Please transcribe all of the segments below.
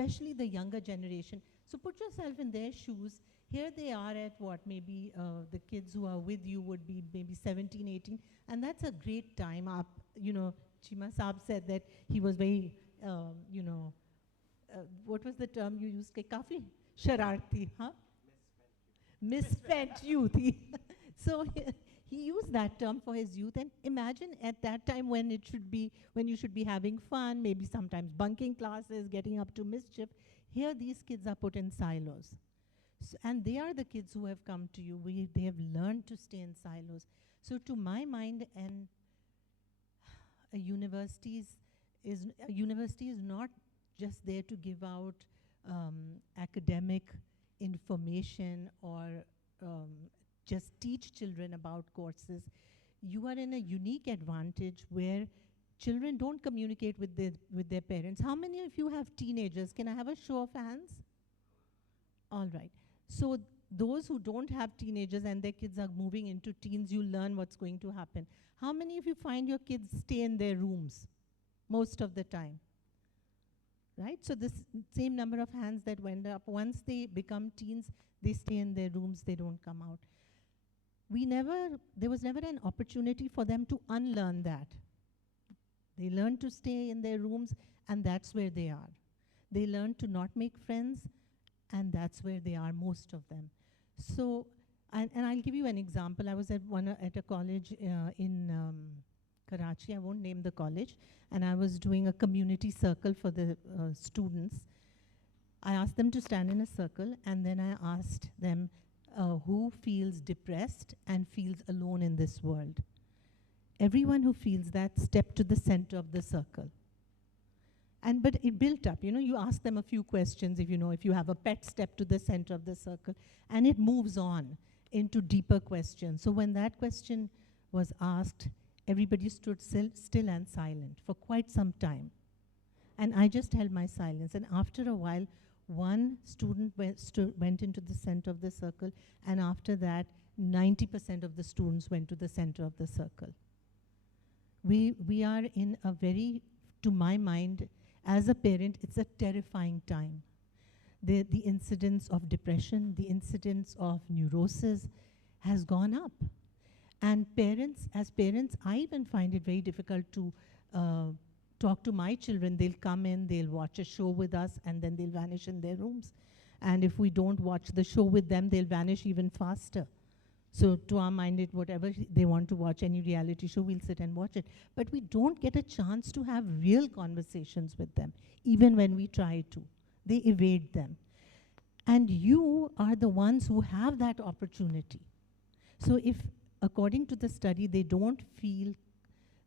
especially the younger generation. So put yourself in their shoes. Here they are at what, maybe the kids who are with you would be maybe 17, 18, and that's a great time up. You know, Cheema Saab said that he was very, what was the term you used? Kafi? Shararti, huh? Misspent youth. So he used that term for his youth, and imagine at that time when you should be having fun, maybe sometimes bunking classes, getting up to mischief. Here these kids are put in silos. And they are the kids who have come to you. They have learned to stay in silos. So to my mind, a university is not just there to give out academic information or just teach children about courses. You are in a unique advantage where children don't communicate with their parents. How many of you have teenagers? Can I have a show of hands? All right. So those who don't have teenagers and their kids are moving into teens, you learn what's going to happen. How many of you find your kids stay in their rooms most of the time? Right? So this same number of hands that went up, once they become teens, they stay in their rooms, they don't come out. There was never an opportunity for them to unlearn that. They learn to stay in their rooms, and that's where they are. They learn to not make friends, and that's where they are, most of them. So, and I'll give you an example. I was at a college in Karachi. I won't name the college. And I was doing a community circle for the students. I asked them to stand in a circle, and then I asked them who feels depressed and feels alone in this world. Everyone who feels that, step to the center of the circle. But it built up, you ask them a few questions, if you have a pet, step to the center of the circle, and it moves on into deeper questions. So when that question was asked, everybody stood still and silent for quite some time. And I just held my silence, and after a while, one student went into the center of the circle, and after that, 90% of the students went to the center of the circle. We are in a very, to my mind, as a parent, it's a terrifying time. The incidence of depression, the incidence of neurosis has gone up. And as parents, I even find it very difficult to talk to my children. They'll come in, they'll watch a show with us, and then they'll vanish in their rooms. And if we don't watch the show with them, they'll vanish even faster. So to our mind, whatever they want to watch, any reality show, we'll sit and watch it. But we don't get a chance to have real conversations with them, even when we try to. They evade them. And you are the ones who have that opportunity. So if, according to the study, they don't feel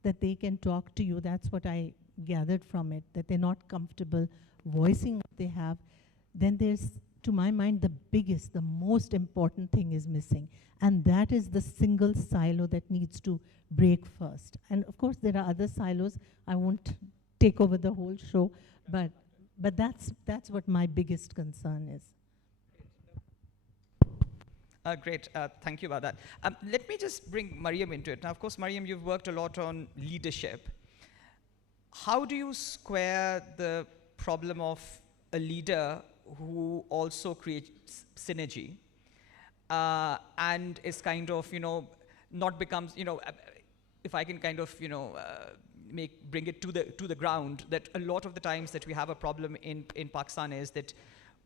that they can talk to you, that's what I gathered from it, that they're not comfortable voicing what they have, then there's, to my mind, the most important thing is missing. And that is the single silo that needs to break first. And of course, there are other silos. I won't take over the whole show, but that's what my biggest concern is. Great, thank you about that. Let me just bring Mariam into it. Now, of course, Mariam, you've worked a lot on leadership. How do you square the problem of a leader who also creates synergy and is kind of, not becomes, if I can kind of, bring it to the ground, that a lot of the times that we have a problem in Pakistan is that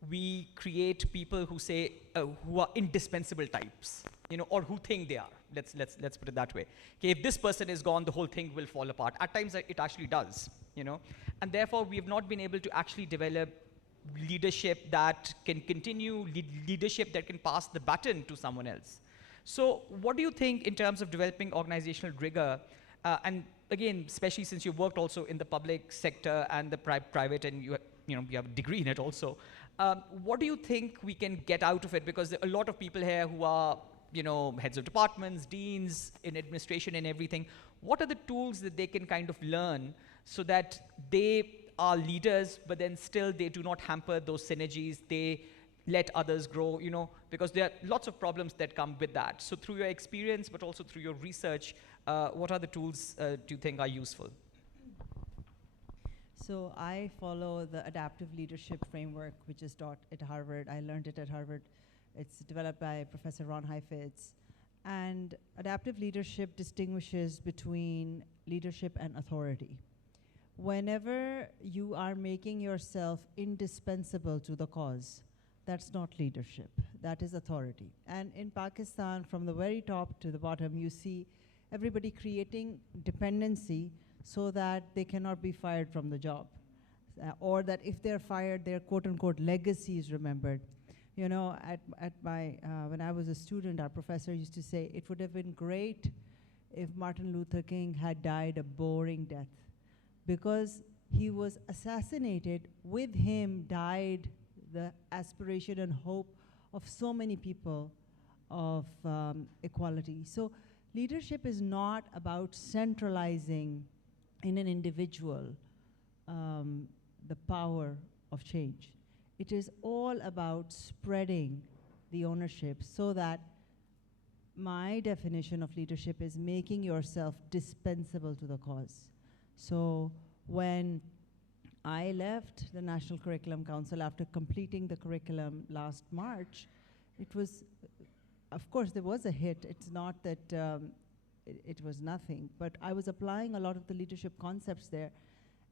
we create people who say, who are indispensable types, or who think they are. Let's put it that way. Okay, if this person is gone, the whole thing will fall apart. At times, it actually does, and therefore we have not been able to actually develop leadership that can continue, leadership that can pass the baton to someone else. So, what do you think in terms of developing organizational rigor? And again, especially since you worked also in the public sector and the private, and you have a degree in it also. What do you think we can get out of it? Because there are a lot of people here who are, heads of departments, deans, in administration and everything. What are the tools that they can kind of learn so that they are leaders, but then still they do not hamper those synergies, they let others grow, because there are lots of problems that come with that. So through your experience, but also through your research, what are the tools do you think are useful? So I follow the adaptive leadership framework, which is taught at Harvard. I learned it at Harvard. It's developed by Professor Ron Heifetz. And adaptive leadership distinguishes between leadership and authority. Whenever you are making yourself indispensable to the cause, that's not leadership, that is authority. And in Pakistan, from the very top to the bottom, you see everybody creating dependency so that they cannot be fired from the job. Or that if they're fired, their quote-unquote legacy is remembered. You know, when I was a student, our professor used to say, it would have been great if Martin Luther King had died a boring death, because he was assassinated. With him died the aspiration and hope of so many people of equality. So leadership is not about centralizing in an individual the power of change. It is all about spreading the ownership, so that my definition of leadership is making yourself dispensable to the cause. So when I left the National Curriculum Council after completing the curriculum last March, it was, of course, there was a hit. It's not that it was nothing, but I was applying a lot of the leadership concepts there.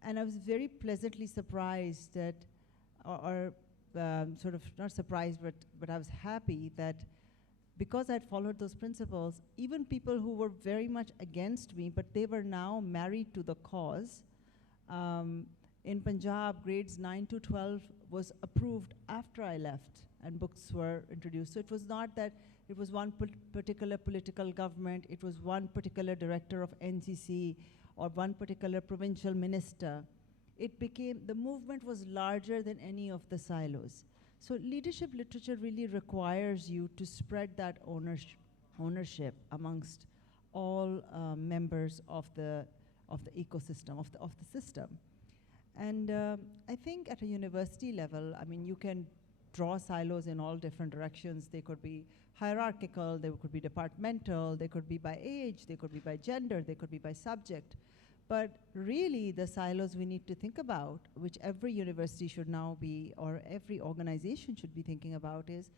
And I was very pleasantly surprised that, or sort of not surprised, but I was happy that because I'd followed those principles, even people who were very much against me, but they were now married to the cause. In Punjab, grades 9 to 12 was approved after I left, and books were introduced. So it was not that it was one particular political government, it was one particular director of NCC, or one particular provincial minister. It became, the movement was larger than any of the silos. So leadership literature really requires you to spread that ownership amongst all members of the ecosystem, of the system. And I think at a university level, I mean, you can draw silos in all different directions. They could be hierarchical, they could be departmental, they could be by age, they could be by gender, they could be by subject. But really, the silos we need to think about, which every university should now be, or every organization should be thinking about, is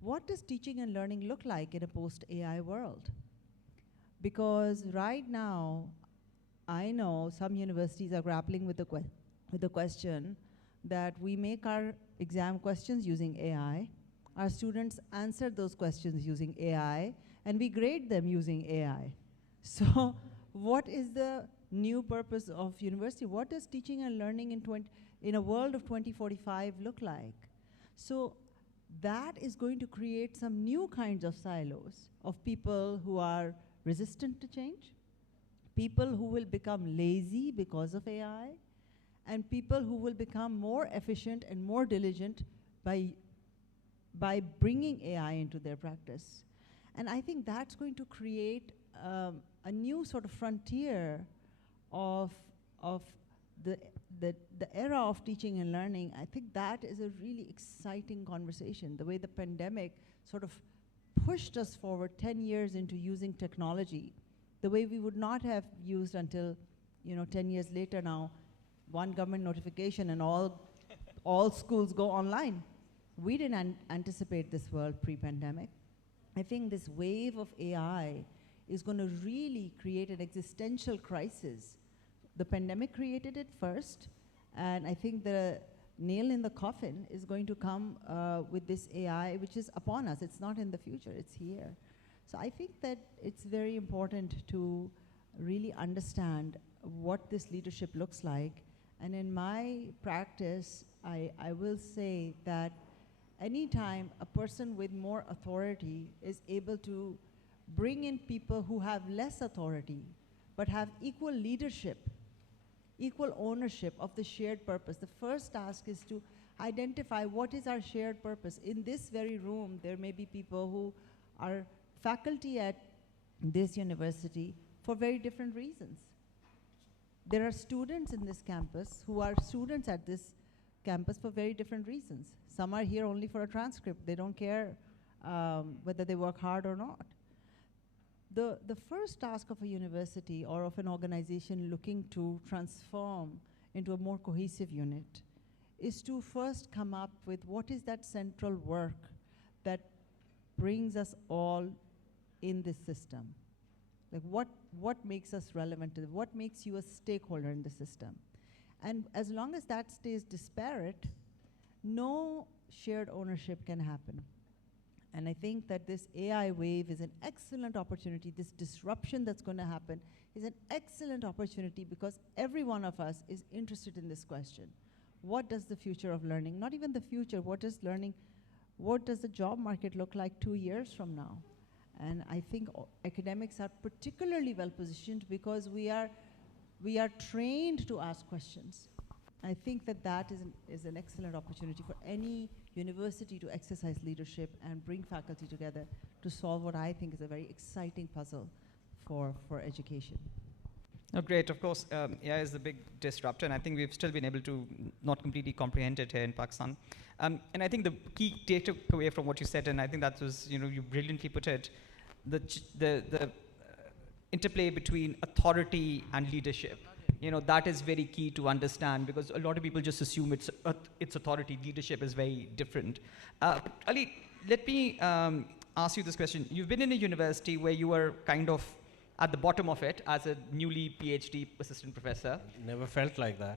what does teaching and learning look like in a post-AI world? Because right now, I know some universities are grappling with the question that we make our exam questions using AI, our students answer those questions using AI, and we grade them using AI. So what is the new purpose of university? What does teaching and learning in a world of 2045 look like? So that is going to create some new kinds of silos of people who are resistant to change, people who will become lazy because of AI, and people who will become more efficient and more diligent by bringing AI into their practice. And I think that's going to create a new sort of frontier of the era of teaching and learning. I think that is a really exciting conversation. The way the pandemic sort of pushed us forward 10 years into using technology, the way we would not have used until, 10 years later now, one government notification and all schools go online. We didn't anticipate this world pre-pandemic. I think this wave of AI is going to really create an existential crisis. The pandemic created it first, and I think the nail in the coffin is going to come with this AI, which is upon us. It's not in the future, it's here. So I think that it's very important to really understand what this leadership looks like. And in my practice, I will say that anytime a person with more authority is able to bring in people who have less authority, but have equal leadership, equal ownership of the shared purpose. The first task is to identify what is our shared purpose. In this very room, there may be people who are faculty at this university for very different reasons. There are students in this campus who are students at this campus for very different reasons. Some are here only for a transcript. They don't care whether they work hard or not. The first task of a university or of an organization looking to transform into a more cohesive unit is to first come up with what is that central work that brings us all in this system. Like what makes us relevant to what makes you a stakeholder in the system. And as long as that stays disparate, no shared ownership can happen. And I think that this AI wave is an excellent opportunity. This disruption that's going to happen is an excellent opportunity because every one of us is interested in this question. What does the future of learning, not even the future, what is learning, what does the job market look like 2 years from now? And I think academics are particularly well positioned because we are trained to ask questions. I think that is an excellent opportunity for any university to exercise leadership and bring faculty together to solve what I think is a very exciting puzzle for education. Oh, great. Of course, AI is the big disruptor, and I think we've still been able to not completely comprehend it here in Pakistan. And I think the key takeaway from what you said, and I think that was, you brilliantly put it, the interplay between authority and leadership. That is very key to understand because a lot of people just assume it's authority. Leadership is very different. Ali, let me ask you this question. You've been in a university where you were kind of at the bottom of it as a newly PhD assistant professor. Never felt like that.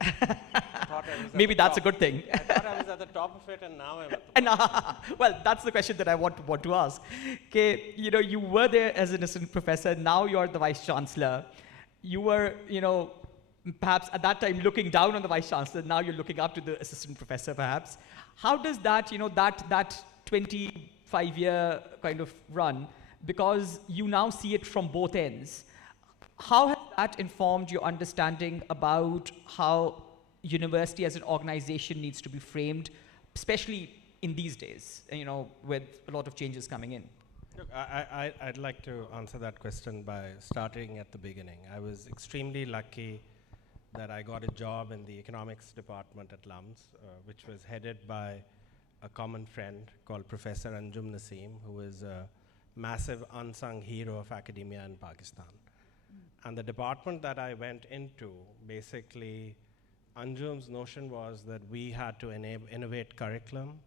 Maybe that's a good thing. I thought I was at the top of it, and now I'm at the bottom. Well, that's the question that I want to ask. Okay, you were there as an assistant professor. Now you're the vice chancellor. You were, perhaps at that time looking down on the vice chancellor. Now you're looking up to the assistant professor, perhaps. How does that, that 25-year kind of run? Because you now see it from both ends. How has that informed your understanding about how university as an organization needs to be framed, especially in these days, with a lot of changes coming in? Look, I'd like to answer that question by starting at the beginning. I was extremely lucky that I got a job in the economics department at LUMS, which was headed by a common friend called Professor Anjum Naseem, who is a massive unsung hero of academia in Pakistan. And the department that I went into, basically, Anjum's notion was that we had to innovate curriculum,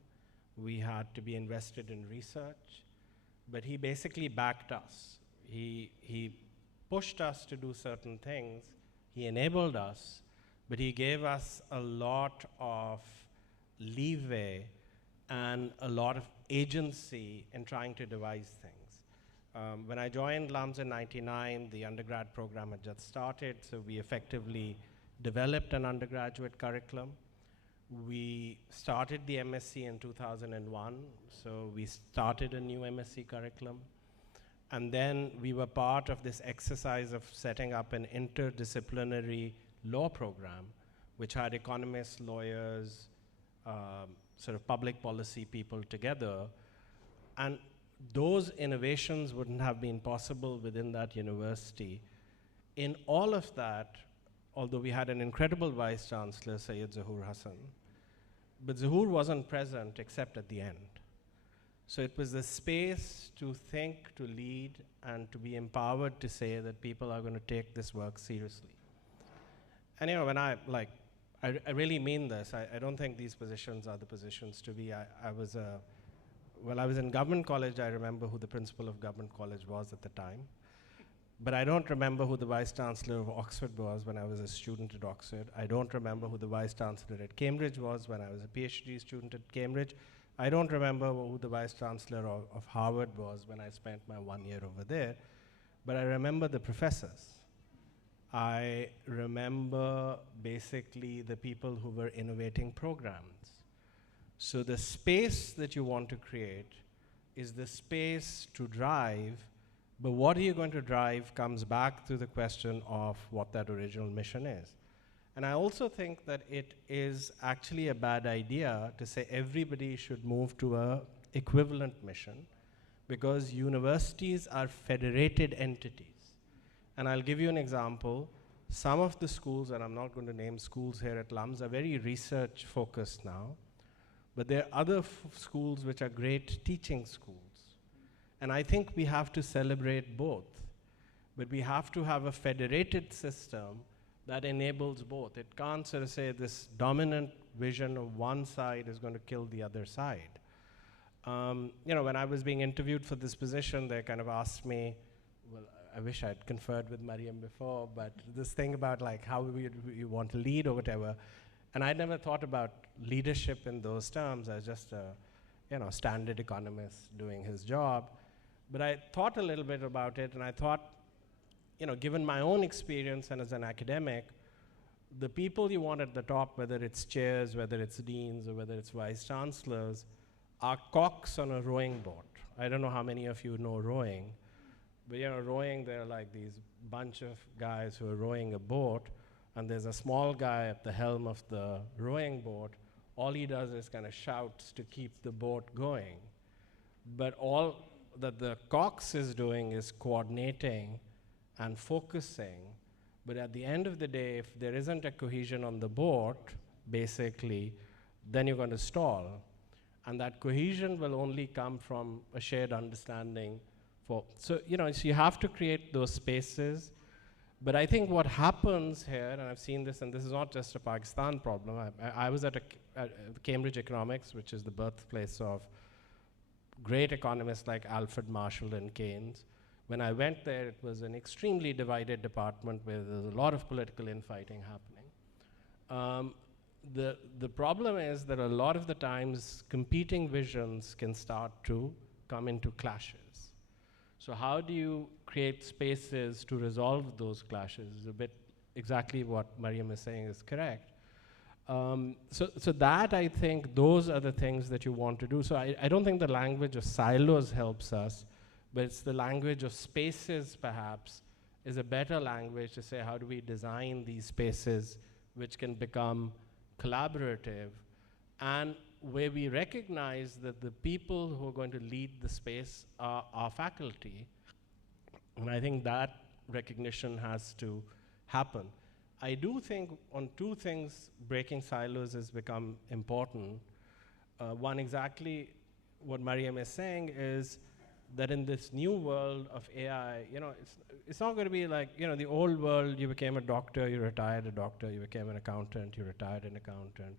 we had to be invested in research, but he basically backed us. He pushed us to do certain things, he enabled us, but he gave us a lot of leeway and a lot of agency in trying to devise things. When I joined LUMS in '99, the undergrad program had just started, so we effectively developed an undergraduate curriculum. We started the MSc in 2001, so we started a new MSc curriculum. And then we were part of this exercise of setting up an interdisciplinary law program, which had economists, lawyers, sort of public policy people together. And those innovations wouldn't have been possible within that university. In all of that, although we had an incredible vice chancellor, Syed Zahoor Hassan, but Zahoor wasn't present except at the end. So it was the space to think, to lead, and to be empowered to say that people are going to take this work seriously. And when I really mean this. I don't think these positions are the positions to be. I was in government college. I remember who the principal of government college was at the time. But I don't remember who the vice chancellor of Oxford was when I was a student at Oxford. I don't remember who the vice chancellor at Cambridge was when I was a PhD student at Cambridge. I don't remember who the vice chancellor of Harvard was when I spent my 1 year over there. But I remember the professors. I remember basically the people who were innovating programs. So the space that you want to create is the space to drive, but what are you going to drive comes back to the question of what that original mission is. And I also think that it is actually a bad idea to say everybody should move to an equivalent mission, because universities are federated entities. And I'll give you an example. Some of the schools, and I'm not going to name schools here at LUMS, are very research focused now. But there are other schools which are great teaching schools. And I think we have to celebrate both. But we have to have a federated system that enables both. It can't sort of say this dominant vision of one side is going to kill the other side. When I was being interviewed for this position, they kind of asked me, well, I wish I'd conferred with Mariam before, but this thing about like how you want to lead or whatever, and I never thought about leadership in those terms as just a standard economist doing his job. But I thought a little bit about it, and I thought, given my own experience and as an academic, the people you want at the top, whether it's chairs, whether it's deans, or whether it's vice chancellors, are cocks on a rowing boat. I don't know how many of you know rowing, but rowing, there are like these bunch of guys who are rowing a boat, and there's a small guy at the helm of the rowing boat. All he does is kind of shouts to keep the boat going. But all that the cox is doing is coordinating and focusing. But at the end of the day, if there isn't a cohesion on the boat, basically, then you're going to stall. And that cohesion will only come from a shared understanding. So you have to create those spaces. But I think what happens here, and I've seen this, and this is not just a Pakistan problem. I was at Cambridge Economics, which is the birthplace of great economists like Alfred Marshall and Keynes. When I went there, it was an extremely divided department where there's a lot of political infighting happening. The problem is that a lot of the times competing visions can start to come into clashes. So how do you create spaces to resolve those clashes is a bit exactly what Mariam is saying is correct. So that, I think, those are the things that you want to do. So I don't think the language of silos helps us, but it's the language of spaces, perhaps, is a better language to say how do we design these spaces which can become collaborative, and where we recognize that the people who are going to lead the space are our faculty. And I think that recognition has to happen. I do think on two things, breaking silos has become important. One, exactly what Mariam is saying is that in this new world of AI, it's not going to be like, the old world, you became a doctor, you retired a doctor, you became an accountant, you retired an accountant.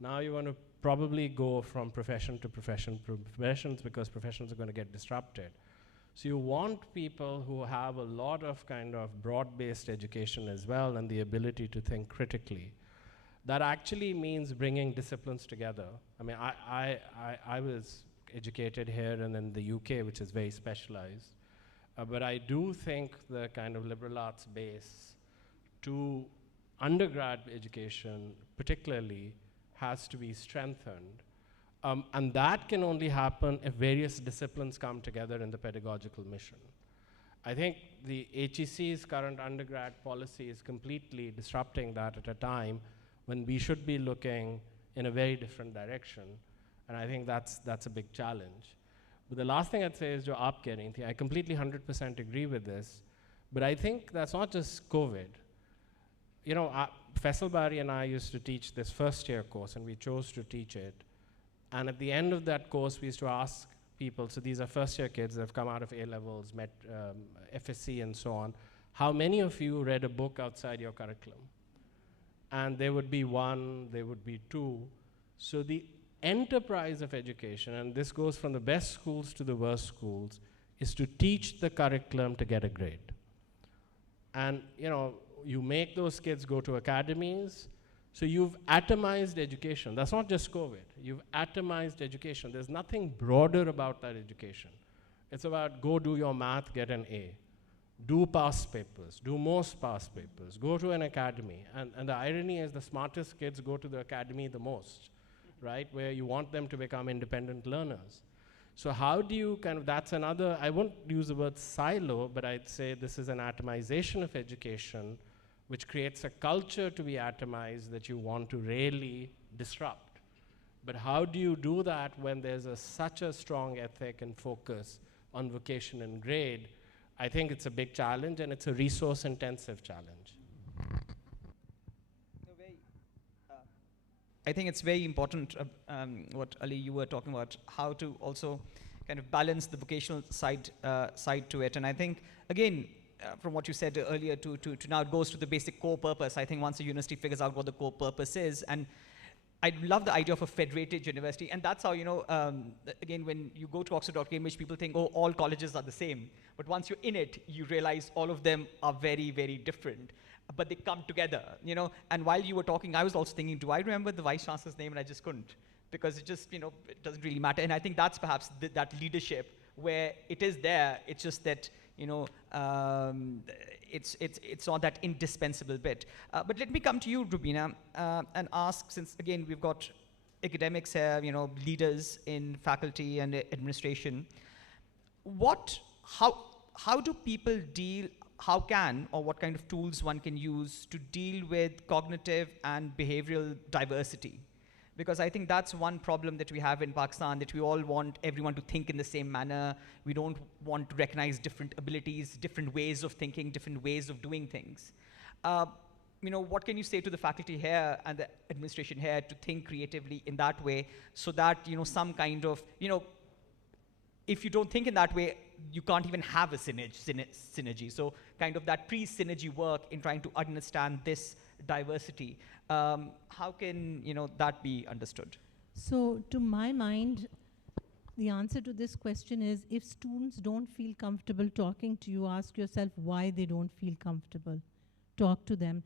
Now you want to probably go from profession to professions because professions are going to get disrupted. So you want people who have a lot of kind of broad-based education as well and the ability to think critically. That actually means bringing disciplines together. I mean, I was educated here and in the UK, which is very specialized. But I do think the kind of liberal arts base to undergrad education particularly has to be strengthened. And that can only happen if various disciplines come together in the pedagogical mission. I think the HEC's current undergrad policy is completely disrupting that at a time when we should be looking in a very different direction. And I think that's a big challenge. But the last thing I'd say is your aap keh rahi thi. I completely 100% agree with this. But I think that's not just COVID. Faisal Bari and I used to teach this first year course, and we chose to teach it. And at the end of that course, we used to ask people, so these are first year kids that have come out of A-levels, FSC and so on, how many of you read a book outside your curriculum? And there would be one, there would be two. So the enterprise of education, and this goes from the best schools to the worst schools, is to teach the curriculum to get a grade. And you make those kids go to academies, so you've atomized education. That's not just COVID. You've atomized education. There's nothing broader about that education. It's about go do your math, get an A. Do past papers, do most past papers, go to an academy. And the irony is the smartest kids go to the academy the most, right? Where you want them to become independent learners. So how do you that's another, I won't use the word silo, but I'd say this is an atomization of education which creates a culture to be atomized that you want to really disrupt. But how do you do that when there's such a strong ethic and focus on vocation and grade? I think it's a big challenge, and it's a resource-intensive challenge. I think it's very important what Ali, you were talking about, how to also kind of balance the vocational side to it. And I think, again, from what you said earlier to now it goes to the basic core purpose. I think once a university figures out what the core purpose is, and I love the idea of a federated university, and that's how, again, when you go to Oxford or Cambridge, people think, oh, all colleges are the same. But once you're in it, you realize all of them are very, very different. But they come together, And while you were talking, I was also thinking, do I remember the vice chancellor's name? And I just couldn't, because it just, it doesn't really matter. And I think that's perhaps that leadership where it is there. It's just that, it's not that indispensable bit. But let me come to you, Rubina, and ask, since again we've got academics here, leaders in faculty and administration. How do people deal? How can, or what kind of tools one can use to deal with cognitive and behavioral diversity? Because I think that's one problem that we have in Pakistan, that we all want everyone to think in the same manner. We don't want to recognize different abilities, different ways of thinking, different ways of doing things. What can you say to the faculty here and the administration here to think creatively in that way, so that, some kind of, if you don't think in that way, you can't even have a synergy. So kind of that pre-synergy work in trying to understand this diversity. How can that be understood? So to my mind, the answer to this question is, if students don't feel comfortable talking to you, ask yourself why they don't feel comfortable. Talk to them.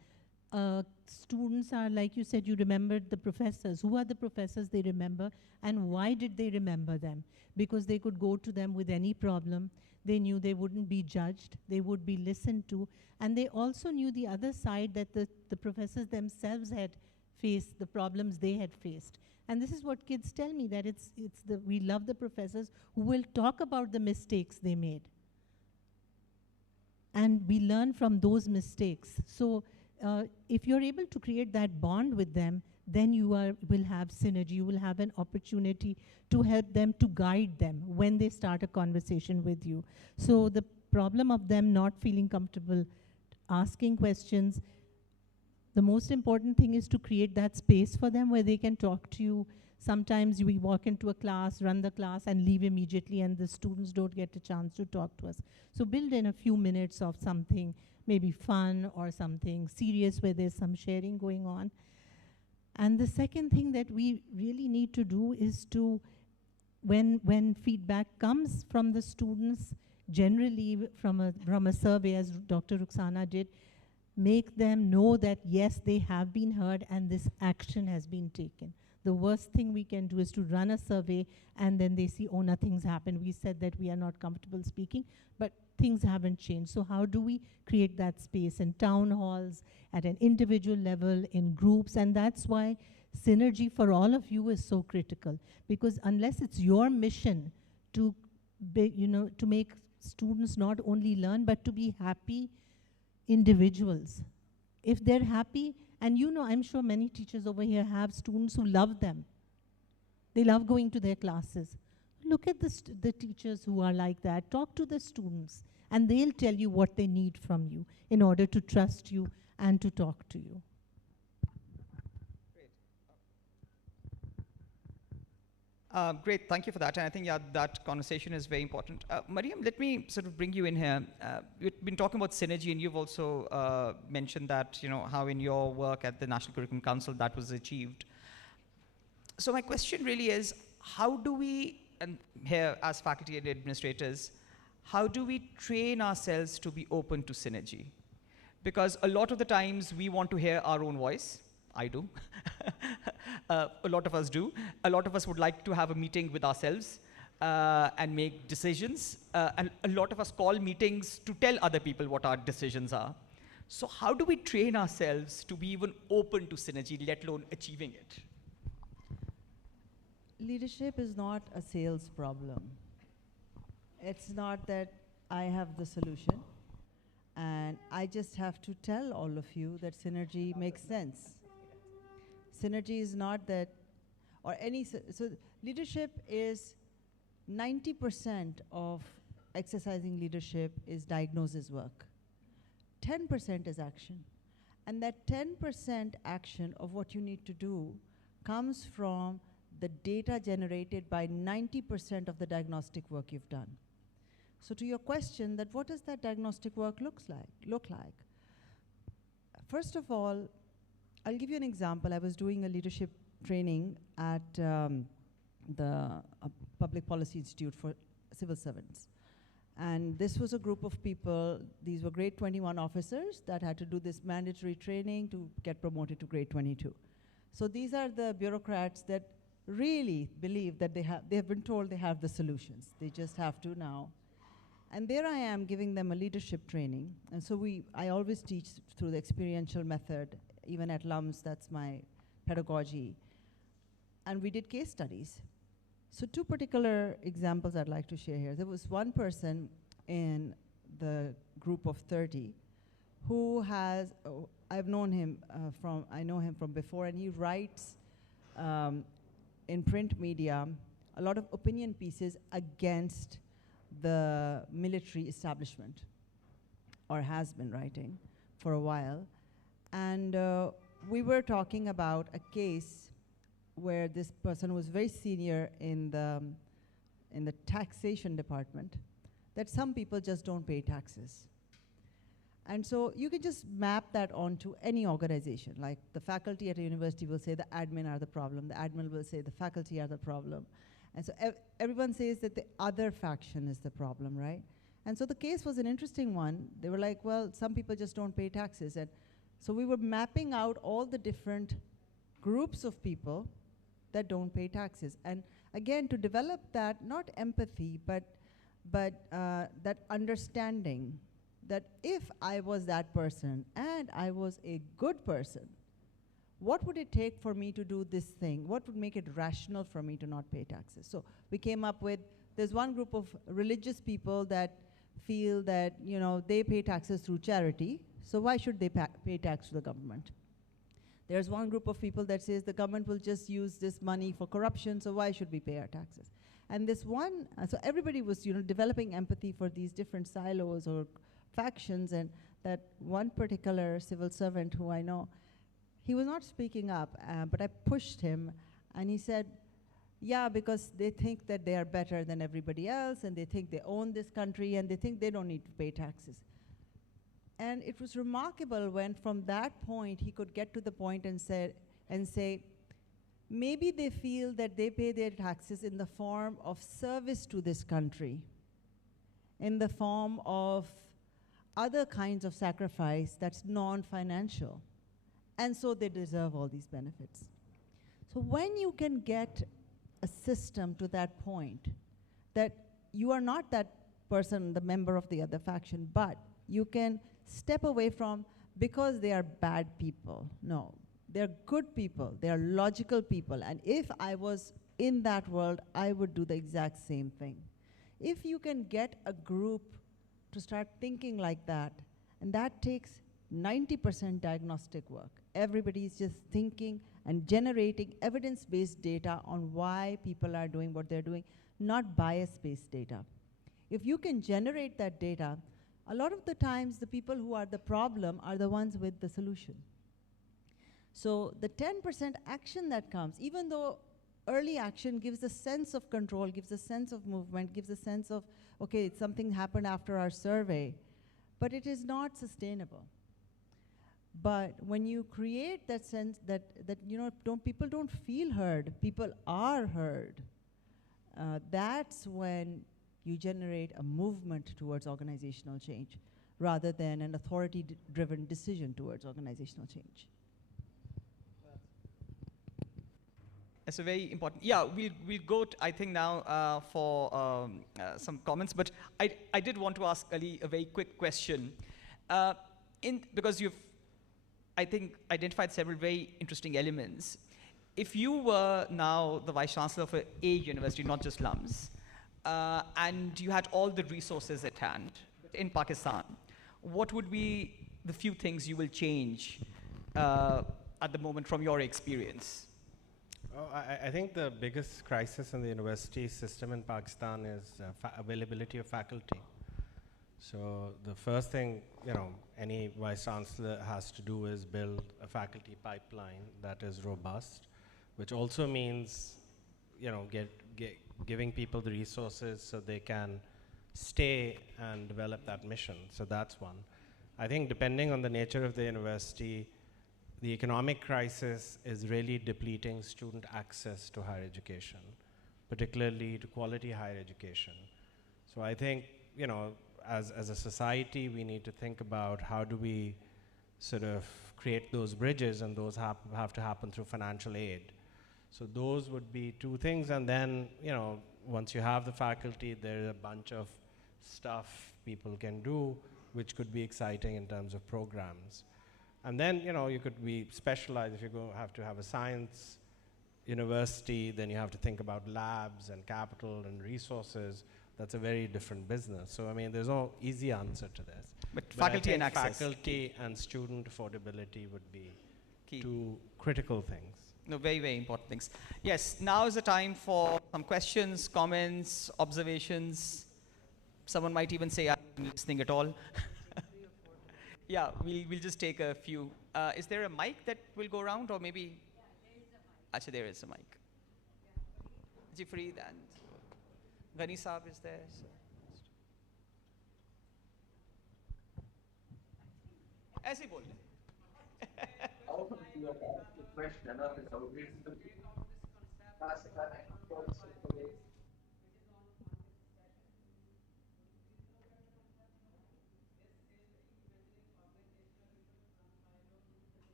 Students are, like you said, you remembered the professors. Who are the professors they remember, and why did they remember them? Because they could go to them with any problem. They knew they wouldn't be judged, they would be listened to, and they also knew the other side, that the professors themselves had faced the problems they had faced. And this is what kids tell me, that we love the professors who will talk about the mistakes they made. And we learn from those mistakes. So if you're able to create that bond with them, then you will have synergy. You will have an opportunity to help them, to guide them when they start a conversation with you. So the problem of them not feeling comfortable asking questions, the most important thing is to create that space for them where they can talk to you. Sometimes we walk into a class, run the class, and leave immediately, and the students don't get a chance to talk to us. So build in a few minutes of something, maybe fun or something serious where there's some sharing going on. And the second thing that we really need to do is to, when feedback comes from the students, generally from a survey, as Dr. Ruxana did, make them know that yes, they have been heard and this action has been taken. The worst thing we can do is to run a survey and then they see, oh, nothing's happened. We said that we are not comfortable speaking, but things haven't changed. So how do we create that space in town halls, at an individual level, in groups? And that's why synergy for all of you is so critical, because unless it's your mission to to make students not only learn but to be happy individuals. If they're happy, and I'm sure many teachers over here have students who love them. They love going to their classes. Look at the teachers who are like that. Talk to the students, and they'll tell you what they need from you in order to trust you and to talk to you. Great, thank you for that. And I think, that conversation is very important. Mariam, let me sort of bring you in here. We've been talking about synergy, and you've also mentioned that, how in your work at the National Curriculum Council that was achieved. So my question really is, how do we, and here as faculty and administrators, how do we train ourselves to be open to synergy? Because a lot of the times we want to hear our own voice. I do. A lot of us do. A lot of us would like to have a meeting with ourselves and make decisions. And a lot of us call meetings to tell other people what our decisions are. So how do we train ourselves to be even open to synergy, let alone achieving it? Leadership is not a sales problem. It's not that I have the solution and I just have to tell all of you that synergy makes sense. Synergy is not that, or any, so leadership is 90% of exercising leadership is diagnosis work. 10% is action. And that 10% action of what you need to do comes from the data generated by 90% of the diagnostic work you've done. So to your question, that what does that diagnostic work look like? First of all, I'll give you an example. I was doing a leadership training at the Public Policy Institute for Civil Servants. And this was a group of people, these were grade 21 officers that had to do this mandatory training to get promoted to grade 22. So these are the bureaucrats that really believe that they have been told they have the solutions. They just have to now. And there I am giving them a leadership training. And so I always teach through the experiential method, even at LUMS, that's my pedagogy. And we did case studies. So 2 particular examples I'd like to share here. There was one person in the group of 30 who has, I know him from before, and he writes in print media a lot of opinion pieces against the military establishment, or has been writing for a while. And we were talking about a case where this person was very senior in the taxation department, that some people just don't pay taxes. And so you can just map that onto any organization. Like the faculty at a university will say the admin are the problem, the admin will say the faculty are the problem. And so everyone says that the other faction is the problem, right? And so the case was an interesting one. They were like, well, some people just don't pay taxes. And so we were mapping out all the different groups of people that don't pay taxes. And again, to develop that, not empathy, but that understanding that if I was that person and I was a good person, what would it take for me to do this thing? What would make it rational for me to not pay taxes? So we came up with, there's one group of religious people that feel that, you know, they pay taxes through charity, so why should they pay tax to the government? There's one group of people that says the government will just use this money for corruption, so why should we pay our taxes? And this one, so everybody was, you know, developing empathy for these different silos or factions, and that one particular civil servant who I know, he was not speaking up, but I pushed him, and he said, yeah, because they think that they are better than everybody else, and they think they own this country, and they think they don't need to pay taxes. And it was remarkable when from that point he could get to the point and say, maybe they feel that they pay their taxes in the form of service to this country, in the form of other kinds of sacrifice that's non-financial. And so they deserve all these benefits. So when you can get a system to that point, that you are not that person, the member of the other faction, but you can step away from because they are bad people. No, they're good people, they are logical people, and if I was in that world, I would do the exact same thing. If you can get a group to start thinking like that, and that takes 90% diagnostic work. Everybody is just thinking and generating evidence-based data on why people are doing what they're doing, not bias-based data. If you can generate that data, a lot of the times the people who are the problem are the ones with the solution. So the 10% action that comes, even though early action gives a sense of control, gives a sense of movement, gives a sense of, okay, something happened after our survey, but it is not sustainable. But when you create that sense that you know, people don't feel heard, people are heard, that's when you generate a movement towards organizational change rather than an authority-driven decision towards organizational change. That's a very important. Yeah, we'll go. I think now for some comments, but I did want to ask Ali a very quick question, because you've, I think, identified several very interesting elements. If you were now the vice chancellor for a university, not just LUMS, and you had all the resources at hand in Pakistan, what would be the few things you will change at the moment from your experience? I think the biggest crisis in the university system in Pakistan is availability of faculty. So the first thing, you know, any vice chancellor has to do is build a faculty pipeline that is robust, which also means, you know, giving people the resources so they can stay and develop that mission. So that's one. I think depending on the nature of the university, the economic crisis is really depleting student access to higher education, particularly to quality higher education. So I think, as a society, we need to think about how do we sort of create those bridges, and those have to happen through financial aid. So those would be two things, and then, once you have the faculty, there's a bunch of stuff people can do, which could be exciting in terms of programs. And then, you could be specialized. If you have to have a science university, then you have to think about labs and capital and resources. That's a very different business. So, I mean, there's no easy answer to this. But faculty and access. Faculty and student affordability would be Key. two critical things. No, very, very important things. Yes, now is the time for some questions, comments, observations. Someone might even say, I'm not listening at all. Yeah, we'll just take a few. Is there a mic that will go around, or maybe? Yeah, there is a mic. Actually, there is a mic. Yeah. Jifreed and Ghani Saab is there. So. ऐसे ही बोल रहे.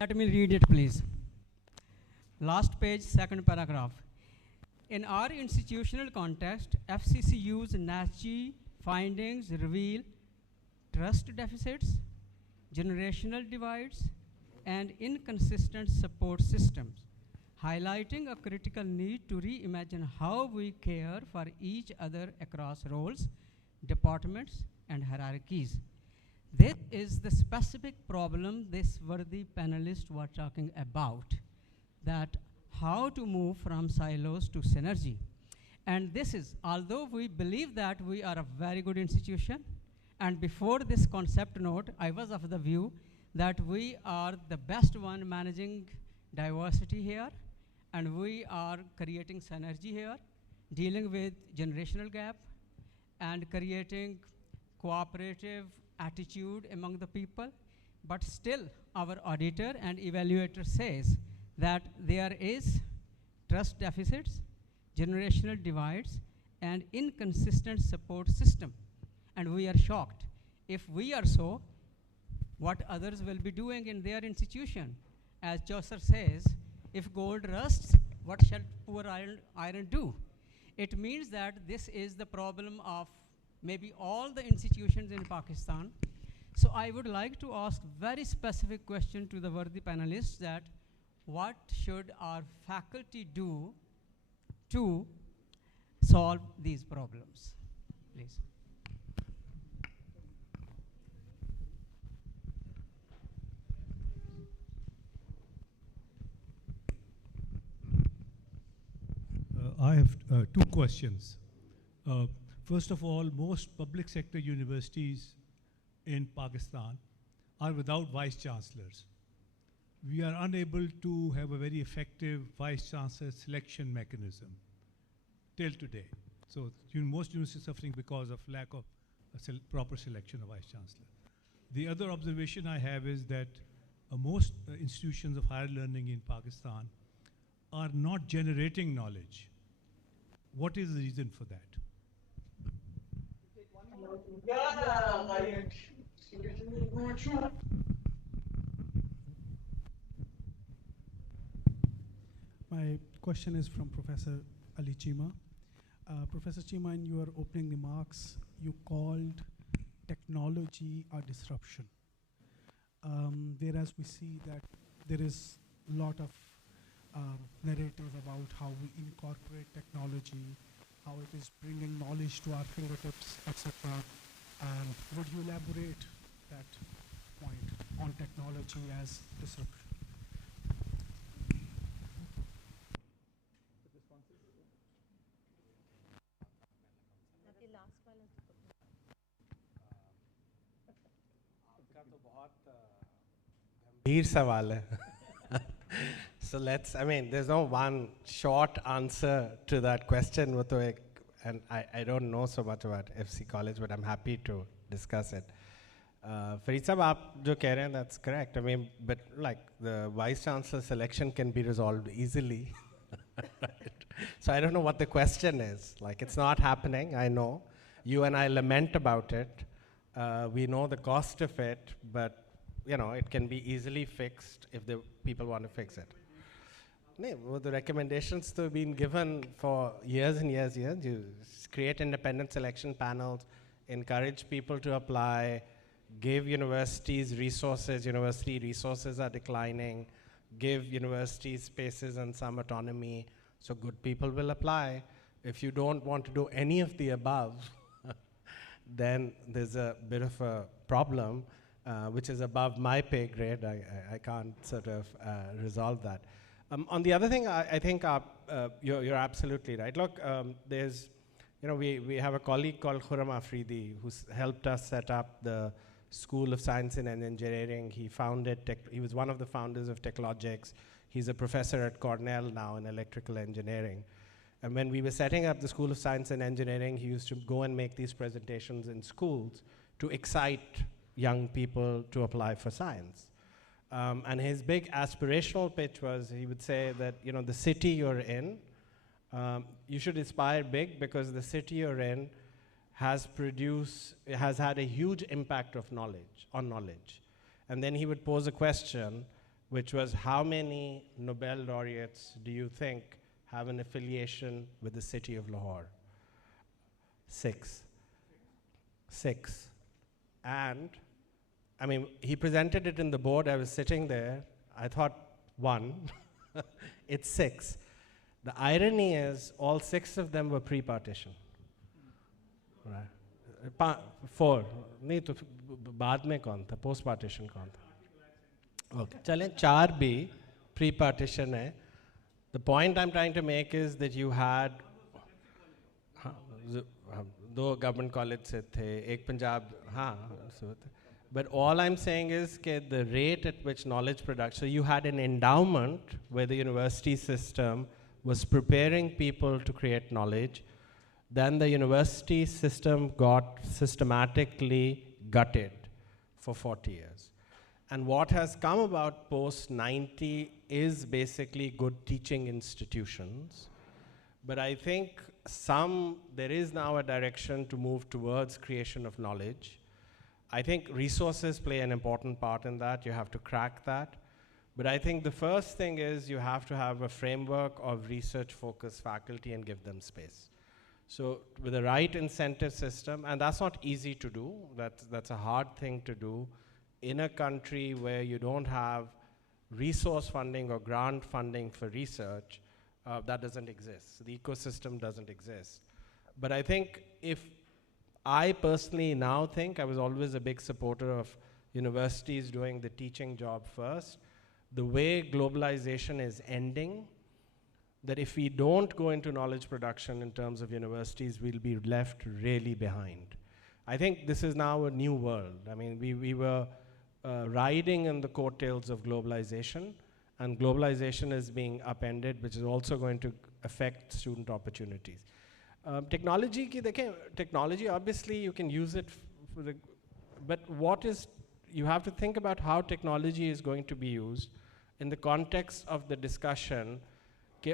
Let me read it, please. Last page, second paragraph. In our institutional context, FCCU's NASG findings reveal trust deficits, generational divides, and inconsistent support systems, highlighting a critical need to reimagine how we care for each other across roles, departments, and hierarchies. This is the specific problem this worthy panelists were talking about, that how to move from silos to synergy. And this is, although we believe that we are a very good institution, and before this concept note, I was of the view that we are the best one managing diversity here, and we are creating synergy here, dealing with generational gap, and creating cooperative attitude among the people. But still, our auditor and evaluator says that there is trust deficits, generational divides, and inconsistent support system. And we are shocked. If we are so, what others will be doing in their institution? As Chaucer says, if gold rusts, what shall poor iron do? It means that this is the problem of maybe all the institutions in Pakistan. So I would like to ask very specific question to the worthy panelists, that what should our faculty do to solve these problems? Please. I have two questions. First of all, most public sector universities in Pakistan are without vice chancellors. We are unable to have a very effective vice chancellor selection mechanism till today. So most universities are suffering because of lack of proper selection of vice chancellor. The other observation I have is that most institutions of higher learning in Pakistan are not generating knowledge. What is the reason for that? My question is from Professor Ali Cheema. Professor Cheema, in your opening remarks, you called technology a disruption. Whereas we see that there is a lot of narrative about how we incorporate technology, how it is bringing knowledge to our fingertips, etc. And would you elaborate that point on technology as disruption? गंभीर सवाल है. So let's, I mean, there's no one short answer to that question, वो तो एक, and I don't know so much about FC College, but I'm happy to discuss it. Fareed Sahab, आप जो कह रहे हैं, that's correct. I mean, but like the Vice Chancellor selection can be resolved easily. Right? So I don't know what the question is. Like, it's not happening, I know. You and I lament about it. We know the cost of it, but you know, it can be easily fixed if the people want to fix it. No, well, the recommendations have been given for years and years. You create independent selection panels, encourage people to apply, give universities resources. University resources are declining. Give universities spaces and some autonomy, so good people will apply. If you don't want to do any of the above, then there's a bit of a problem, which is above my pay grade. I can't sort of resolve that. On the other thing, I think you're absolutely right. Look, there's, we have a colleague called Khurram Afridi who's helped us set up the School of Science and Engineering. He was one of the founders of Techlogics. He's a professor at Cornell now in electrical engineering. And when we were setting up the School of Science and Engineering, he used to go and make these presentations in schools to excite young people to apply for science. And his big aspirational pitch was, he would say that, the city you're in, you should aspire big because the city you're in has had a huge impact on knowledge. And then he would pose a question, which was, how many Nobel laureates do you think have an affiliation with the city of Lahore? 6. And, I mean, he presented it in the board. I was sitting there. I thought, 1. It's 6. The irony is, all 6 of them were pre-partition. Right. 4. नहीं तो बाद में कौन था? Post-partition कौन था? Okay. चलें 4 भी pre-partition है. The point I'm trying to make is that you had 2 government colleges से थे, एक पंजाब, हाँ. But all I'm saying is that the rate at which knowledge production, so you had an endowment where the university system was preparing people to create knowledge. Then the university system got systematically gutted for 40 years. And what has come about post-90 is basically good teaching institutions. But I think there is now a direction to move towards creation of knowledge. I think resources play an important part in that. You have to crack that. But I think the first thing is you have to have a framework of research-focused faculty and give them space. So with the right incentive system, and that's not easy to do, that's a hard thing to do in a country where you don't have resource funding or grant funding for research, that doesn't exist. So the ecosystem doesn't exist. But I think I personally now think, I was always a big supporter of universities doing the teaching job first. The way globalization is ending, that if we don't go into knowledge production in terms of universities, we'll be left really behind. I think this is now a new world. I mean, we were riding in the coattails of globalization, and globalization is being upended, which is also going to affect student opportunities. Technology, obviously, you can use it but you have to think about how technology is going to be used in the context of the discussion.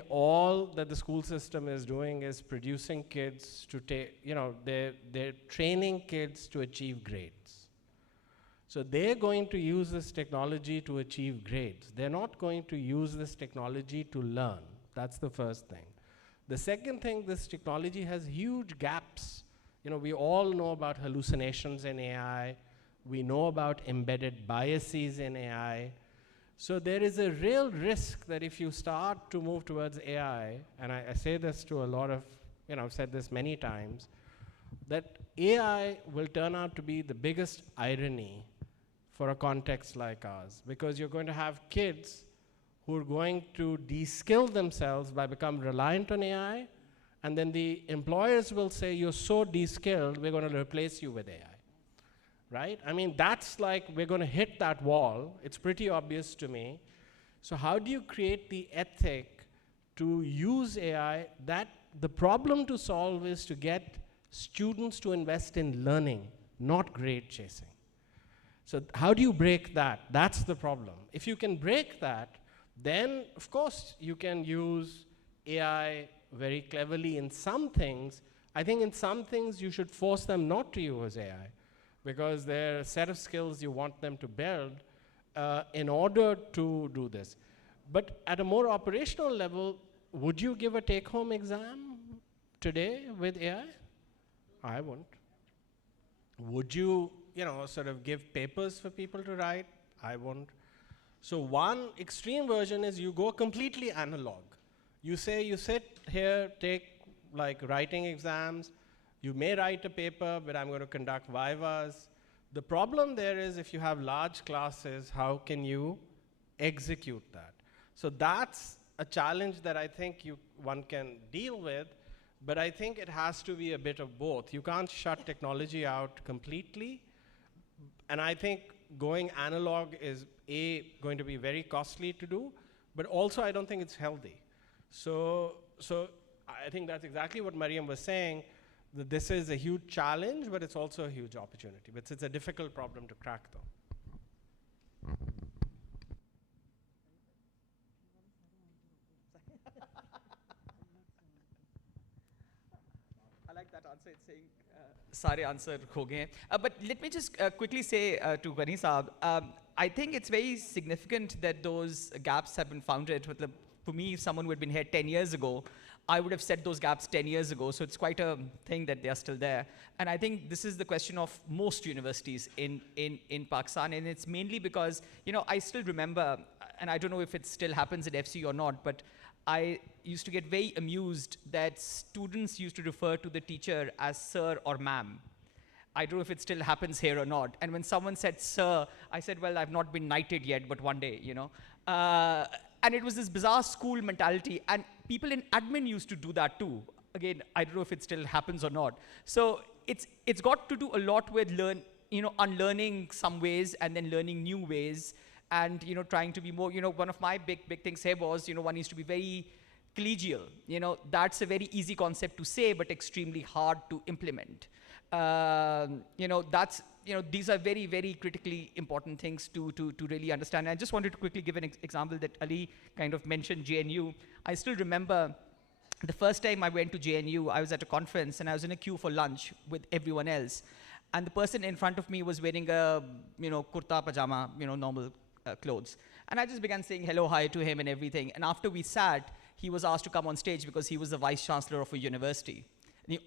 All that the school system is doing is producing kids to take, they're training kids to achieve grades. So they're going to use this technology to achieve grades. They're not going to use this technology to learn. That's the first thing. The second thing, this technology has huge gaps. You know, we all know about hallucinations in AI. We know about embedded biases in AI. So there is a real risk that if you start to move towards AI, and I say this to a lot of, you know, I've said this many times, that AI will turn out to be the biggest irony for a context like ours, because you're going to have kids who are going to de-skill themselves by becoming reliant on AI, and then the employers will say, you're so de-skilled, we're going to replace you with AI, right? I mean, that's like, we're going to hit that wall. It's pretty obvious to me. So how do you create the ethic to use AI? That the problem to solve is to get students to invest in learning, not grade chasing. So how do you break that? That's the problem. If you can break that, then of course you can use AI very cleverly in some things. I think in some things you should force them not to use AI, because there are a set of skills you want them to build in order to do this. But at a more operational level, would you give a take-home exam today with AI? I wouldn't. Would you, you know, sort of give papers for people to write? I wouldn't. So one extreme version is you go completely analog. You say you sit here, take like writing exams, you may write a paper, but I'm going to conduct vivas. The problem there is if you have large classes, how can you execute that? So that's a challenge that I think one can deal with, but I think it has to be a bit of both. You can't shut technology out completely, and I think going analog is going to be very costly to do, but also I don't think it's healthy. So I think that's exactly what Mariam was saying, that this is a huge challenge, but it's also a huge opportunity. But it's a difficult problem to crack, though. I like that answer. It's saying, "Sare answer ho gaye." But let me just quickly say to Ghani Saab, I think it's very significant that those gaps have been founded. For me, if someone who had been here 10 years ago, I would have said those gaps 10 years ago. So it's quite a thing that they are still there. And I think this is the question of most universities in Pakistan. And it's mainly because, you know, I still remember, and I don't know if it still happens at FC or not, but I used to get very amused that students used to refer to the teacher as sir or ma'am. I don't know if it still happens here or not. And when someone said sir, I said, well, I've not been knighted yet, but one day, you know. And it was this bizarre school mentality. And people in admin used to do that too. Again, I don't know if it still happens or not. So it's got to do a lot with unlearning some ways and then learning new ways. And, you know, trying to be more, you know, one of my big things here was, you know, one needs to be very collegial. You know, that's a very easy concept to say, but extremely hard to implement. You know, these are very, very critically important things to really understand. And I just wanted to quickly give an example that Ali kind of mentioned, JNU. I still remember the first time I went to JNU, I was at a conference and I was in a queue for lunch with everyone else. And the person in front of me was wearing a, you know, kurta, pajama, you know, normal clothes. And I just began saying hello, hi to him and everything. And after we sat, he was asked to come on stage because he was the vice chancellor of a university,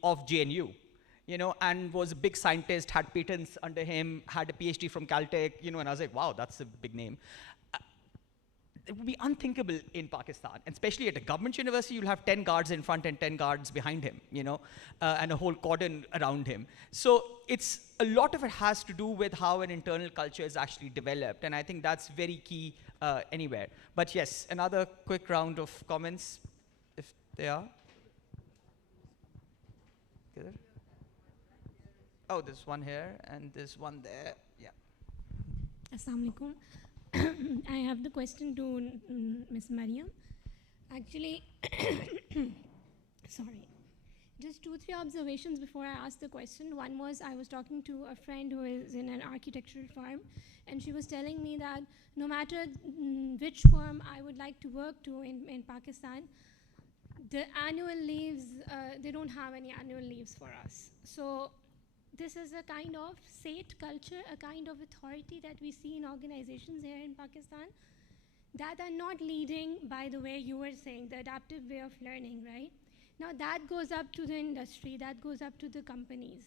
of JNU. You know, and was a big scientist, had patents under him, had a PhD from Caltech, you know, and I was like, wow, that's a big name. It would be unthinkable in Pakistan, and especially at a government university, you'll have 10 guards in front and 10 guards behind him, you know, and a whole cordon around him. So a lot of it has to do with how an internal culture is actually developed, and I think that's very key anywhere. But yes, another quick round of comments, if there are. Good. Oh, there's one here, and there's one there. Yeah. Assalamu alaikum. I have the question to Ms. Mariam. Actually, sorry. Just 2-3 observations before I ask the question. One was I was talking to a friend who is in an architectural firm, and she was telling me that no matter which firm I would like to work to in Pakistan, the annual leaves, they don't have any annual leaves for us. So this is a kind of state culture, a kind of authority that we see in organizations here in Pakistan that are not leading by the way you were saying, the adaptive way of learning, right? Now that goes up to the industry, that goes up to the companies.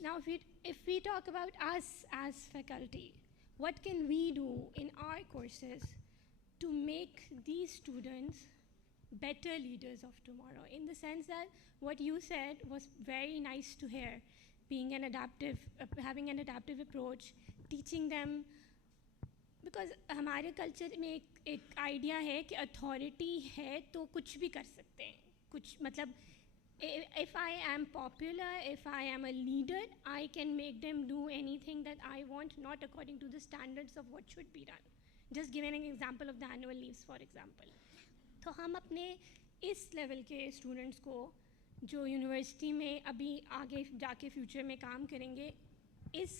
Now if we talk about us as faculty, what can we do in our courses to make these students better leaders of tomorrow? In the sense that what you said was very nice to hear, being an adaptive, having an adaptive approach, teaching them, because हमारे culture में एक idea है कि authority है तो कुछ भी कर सकते हैं, कुछ मतलब if I am popular, if I am a leader, I can make them do anything that I want, not according to the standards of what should be done. Just giving an example of the annual leaves, for example. तो हम अपने इस level के students को जो university में अभी आगे जाके फ्यूचर में काम करेंगे, इस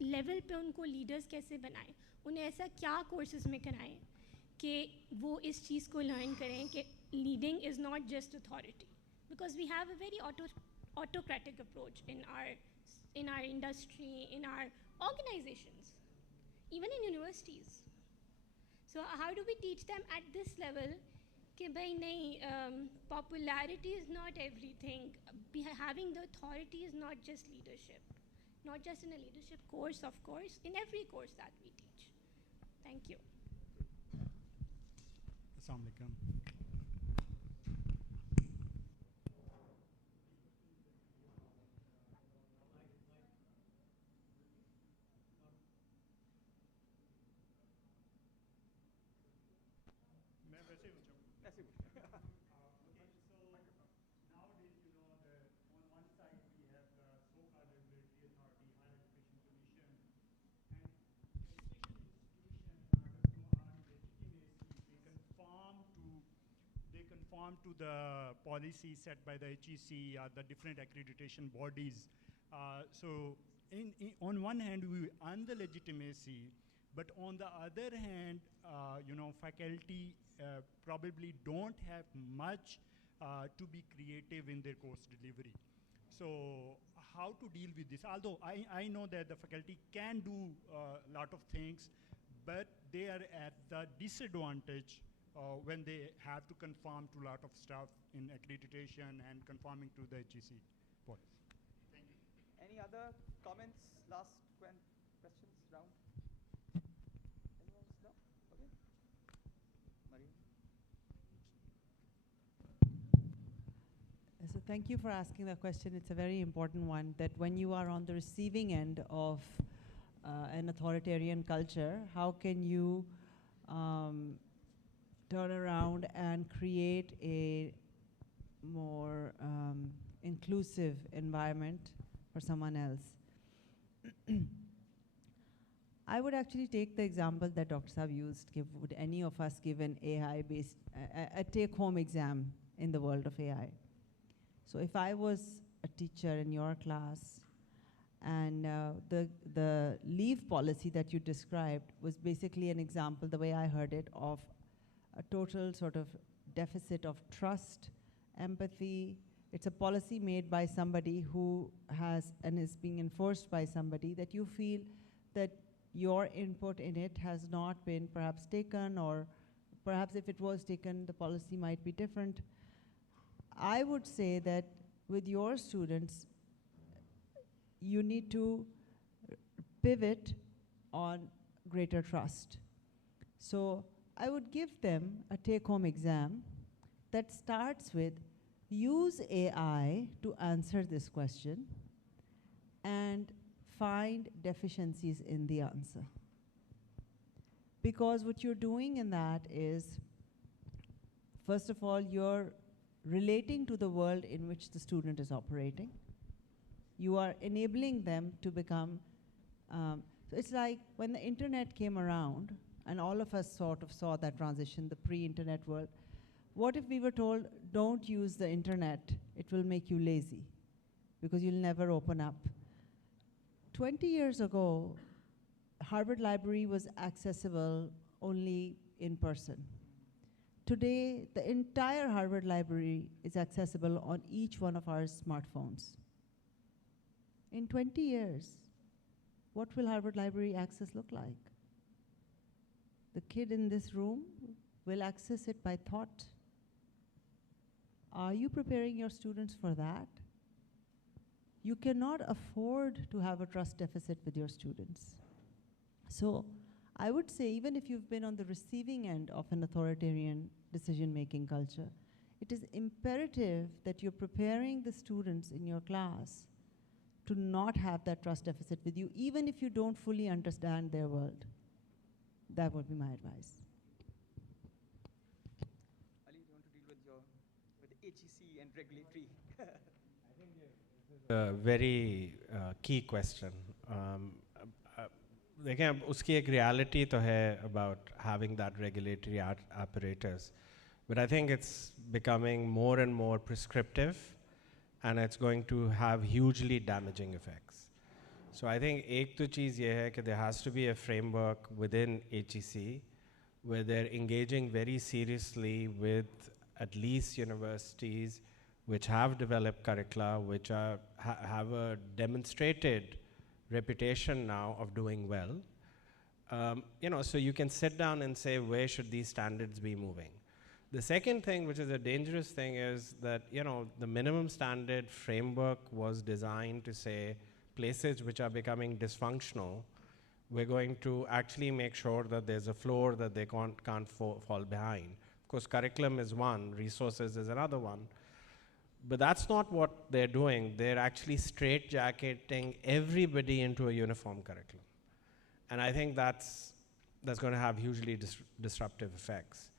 लेवल पे उनको लीडर्स कैसे बनाएं, उन्हें ऐसा क्या कोर्सेज में कराएं कि वो इस चीज़ को लर्न करें कि leading is not just authority, because we have a very autocratic approach in our industry, in our organizations, even in universities. So how do we teach them at this level कि भाई नहीं, popularity is not everything, having the authority is not just leadership, not just in a leadership course, of course, in every course that we teach. Thank you. Assalamu alaikum. To the policy set by the HEC or the different accreditation bodies. So on one hand, we earn the legitimacy, but on the other hand, faculty probably don't have much to be creative in their course delivery. So how to deal with this? Although I know that the faculty can do a lot of things, but they are at the disadvantage when they have to conform to a lot of stuff in accreditation and conforming to the HEC policy. Thank you. Any other comments, last questions round? Anyone else? No? Okay. Mariam? So thank you for asking that question. It's a very important one, that when you are on the receiving end of an authoritarian culture, how can you turn around and create a more inclusive environment for someone else? I would actually take the example that Dr. Saab used. Would any of us give an AI-based, a take-home exam in the world of AI? So if I was a teacher in your class, and the leave policy that you described was basically an example, the way I heard it, of a total sort of deficit of trust, empathy. It's a policy made by somebody who has and is being enforced by somebody that you feel that your input in it has not been perhaps taken, or perhaps if it was taken, the policy might be different. I would say that with your students, you need to pivot on greater trust. So I would give them a take-home exam that starts with, use AI to answer this question and find deficiencies in the answer. Because what you're doing in that is, first of all, you're relating to the world in which the student is operating. You are enabling them to become, so it's like when the internet came around, and all of us sort of saw that transition, the pre-internet world. What if we were told, don't use the internet, it will make you lazy, because you'll never open up? 20 years ago, Harvard Library was accessible only in person. Today, the entire Harvard Library is accessible on each one of our smartphones. In 20 years, what will Harvard Library access look like? The kid in this room will access it by thought. Are you preparing your students for that? You cannot afford to have a trust deficit with your students. So I would say, even if you've been on the receiving end of an authoritarian decision-making culture, it is imperative that you're preparing the students in your class to not have that trust deficit with you, even if you don't fully understand their world. That would be my advice. Ali, do you want to deal with HEC and regulatory? A very key question. देखें उसकी एक reality तो है about having that regulatory apparatus, but I think it's becoming more and more prescriptive, and it's going to have hugely damaging effects. So I think एक तो चीज़ ये है कि there has to be a framework within HEC where they're engaging very seriously with at least universities which have developed curricula, which are have a demonstrated reputation now of doing well. So you can sit down and say, where should these standards be moving? The second thing, which is a dangerous thing, is that, the minimum standard framework was designed to say places which are becoming dysfunctional, we're going to actually make sure that there's a floor that they can't fall behind. Of course, curriculum is one, resources is another one. But that's not what they're doing. They're actually straitjacketing everybody into a uniform curriculum. And I think that's going to have hugely disruptive effects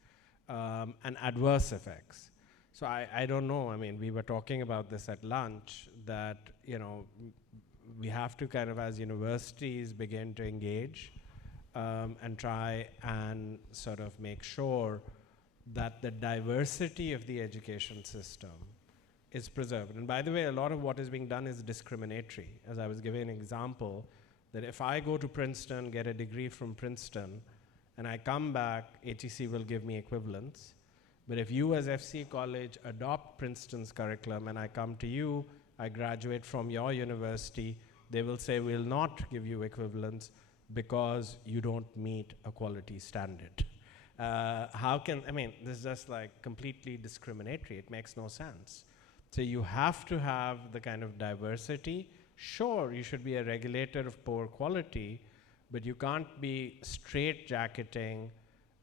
and adverse effects. So I don't know. I mean, we were talking about this at lunch, that, we have to kind of, as universities, begin to engage and try and sort of make sure that the diversity of the education system is preserved. And by the way, a lot of what is being done is discriminatory. As I was giving an example, that if I go to Princeton, get a degree from Princeton, and I come back, HEC will give me equivalence. But if you as FC College adopt Princeton's curriculum and I come to you, I graduate from your university, they will say we'll not give you equivalence because you don't meet a quality standard. This is just like completely discriminatory. It makes no sense. So you have to have the kind of diversity. Sure, you should be a regulator of poor quality, but you can't be straitjacketing,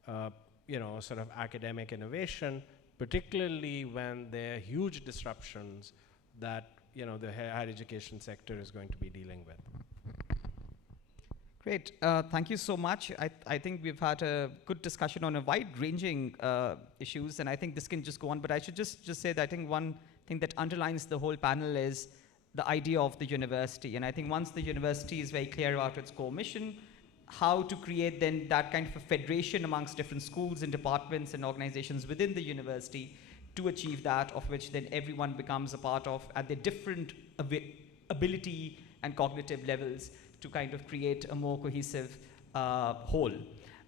sort of academic innovation, particularly when there are huge disruptions that, the higher education sector is going to be dealing with. Great. Thank you so much. I think we've had a good discussion on a wide-ranging issues, and I think this can just go on. But I should just say that I think one thing that underlines the whole panel is the idea of the university. And I think once the university is very clear about its core mission, how to create then that kind of a federation amongst different schools and departments and organizations within the university to achieve that, of which then everyone becomes a part of at their different ability and cognitive levels to kind of create a more cohesive whole.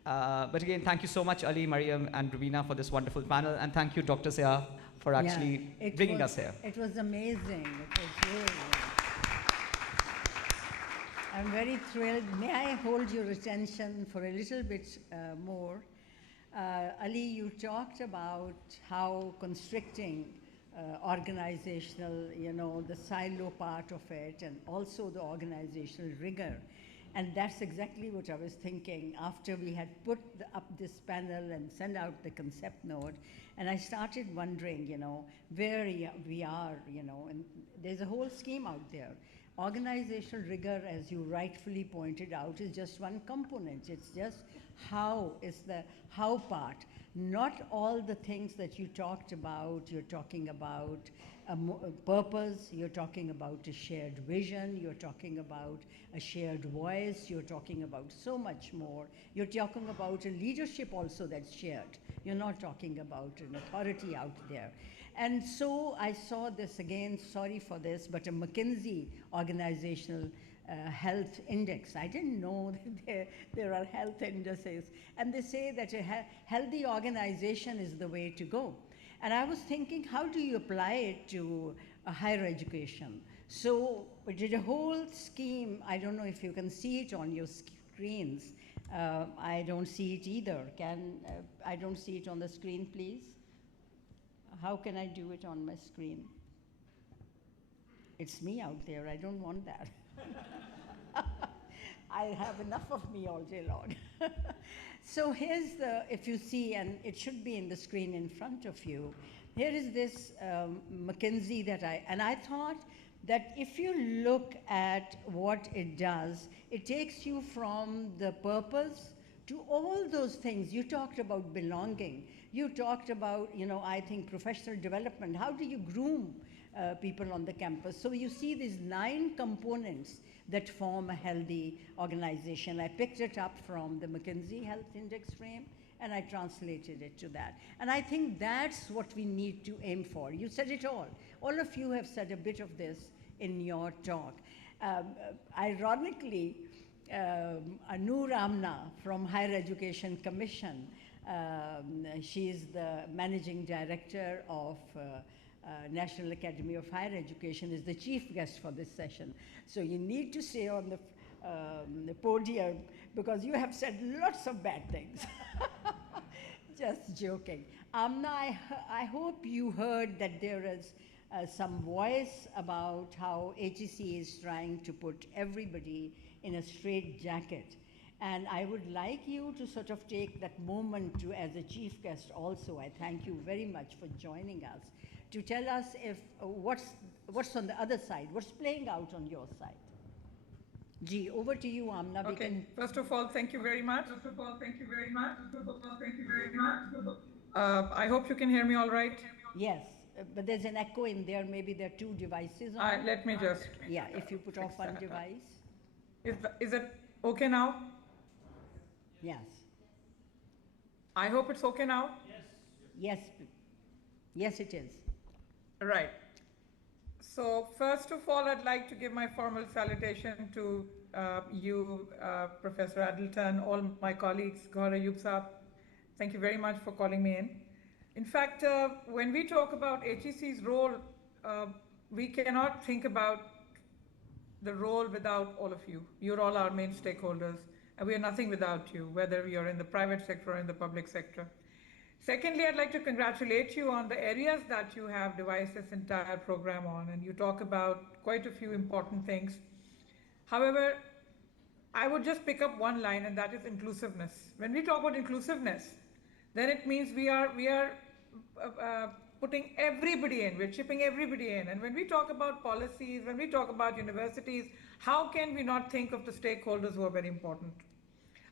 But again, thank you so much, Ali, Mariam, and Rubina for this wonderful panel. And thank you, Dr. Sia, for actually bringing us here. It was amazing. It was really. I'm very thrilled. May I hold your attention for a little bit more? Ali, you talked about how constricting organizational, the silo part of it, and also the organizational rigor. And that's exactly what I was thinking after we had put up this panel and sent out the concept note. And I started wondering, where we are, and there's a whole scheme out there. Organizational rigor, as you rightfully pointed out, is just one component. It's just how is the how part. Not all the things that you talked about. You're talking about a purpose, you're talking about a shared vision, you're talking about a shared voice, you're talking about so much more. You're talking about a leadership also that's shared. You're not talking about an authority out there. And so I saw this again, sorry for this, but a McKenzie organizational health index. I didn't know that there are health indices. And they say that a healthy organization is the way to go. And I was thinking, how do you apply it to higher education? So we did a whole scheme. I don't know if you can see it on your screens. I don't see it either. I don't see it on the screen, please? how can I do it on my screen? It's me out there. I don't want that. I have enough of me all day long. So here's the, if you see, and it should be in the screen in front of you, here is this McKenzie that I thought that if you look at what it does, it takes you from the purpose to all those things. You talked about belonging. You talked about, I think professional development. How do you groom people on the campus? So you see these 9 components that form a healthy organization. I picked it up from the McKenzie Health Index frame, and I translated it to that. And I think that's what we need to aim for. You said it all. All of you have said a bit of this in your talk. Ironically, Noor Amna from Higher Education Commission, she is the managing director of National Academy of Higher Education, is the chief guest for this session. So you need to stay on the podium because you have said lots of bad things. Just joking. Amna, I hope you heard that there is some voice about how HEC is trying to put everybody in a straight jacket. And I would like you to sort of take that moment to, as a chief guest also, I thank you very much for joining us, to tell us if what's on the other side, what's playing out on your side. Gee, over to you, Amna. Okay, first of all, thank you very much. I hope you can hear me all right. Yes, but there's an echo in there. Maybe there are 2 devices on. Let me just... Yeah, if you put off one device. Is it okay now? Yes. I hope it's okay now? Yes. Yes, it is. Right. So first of all, I'd like to give my formal salutation to you, Professor Adelton, all my colleagues, Gaura Yubsab. Thank you very much for calling me in. In fact, when we talk about HEC's role, we cannot think about the role without all of you. You're all our main stakeholders, and we are nothing without you, whether you're in the private sector or in the public sector. Secondly, I'd like to congratulate you on the areas that you have devised this entire program on, and you talk about quite a few important things. However, I would just pick up one line, and that is inclusiveness. When we talk about inclusiveness, then it means we are putting everybody in, we're chipping everybody in. And when we talk about policies, when we talk about universities, how can we not think of the stakeholders who are very important?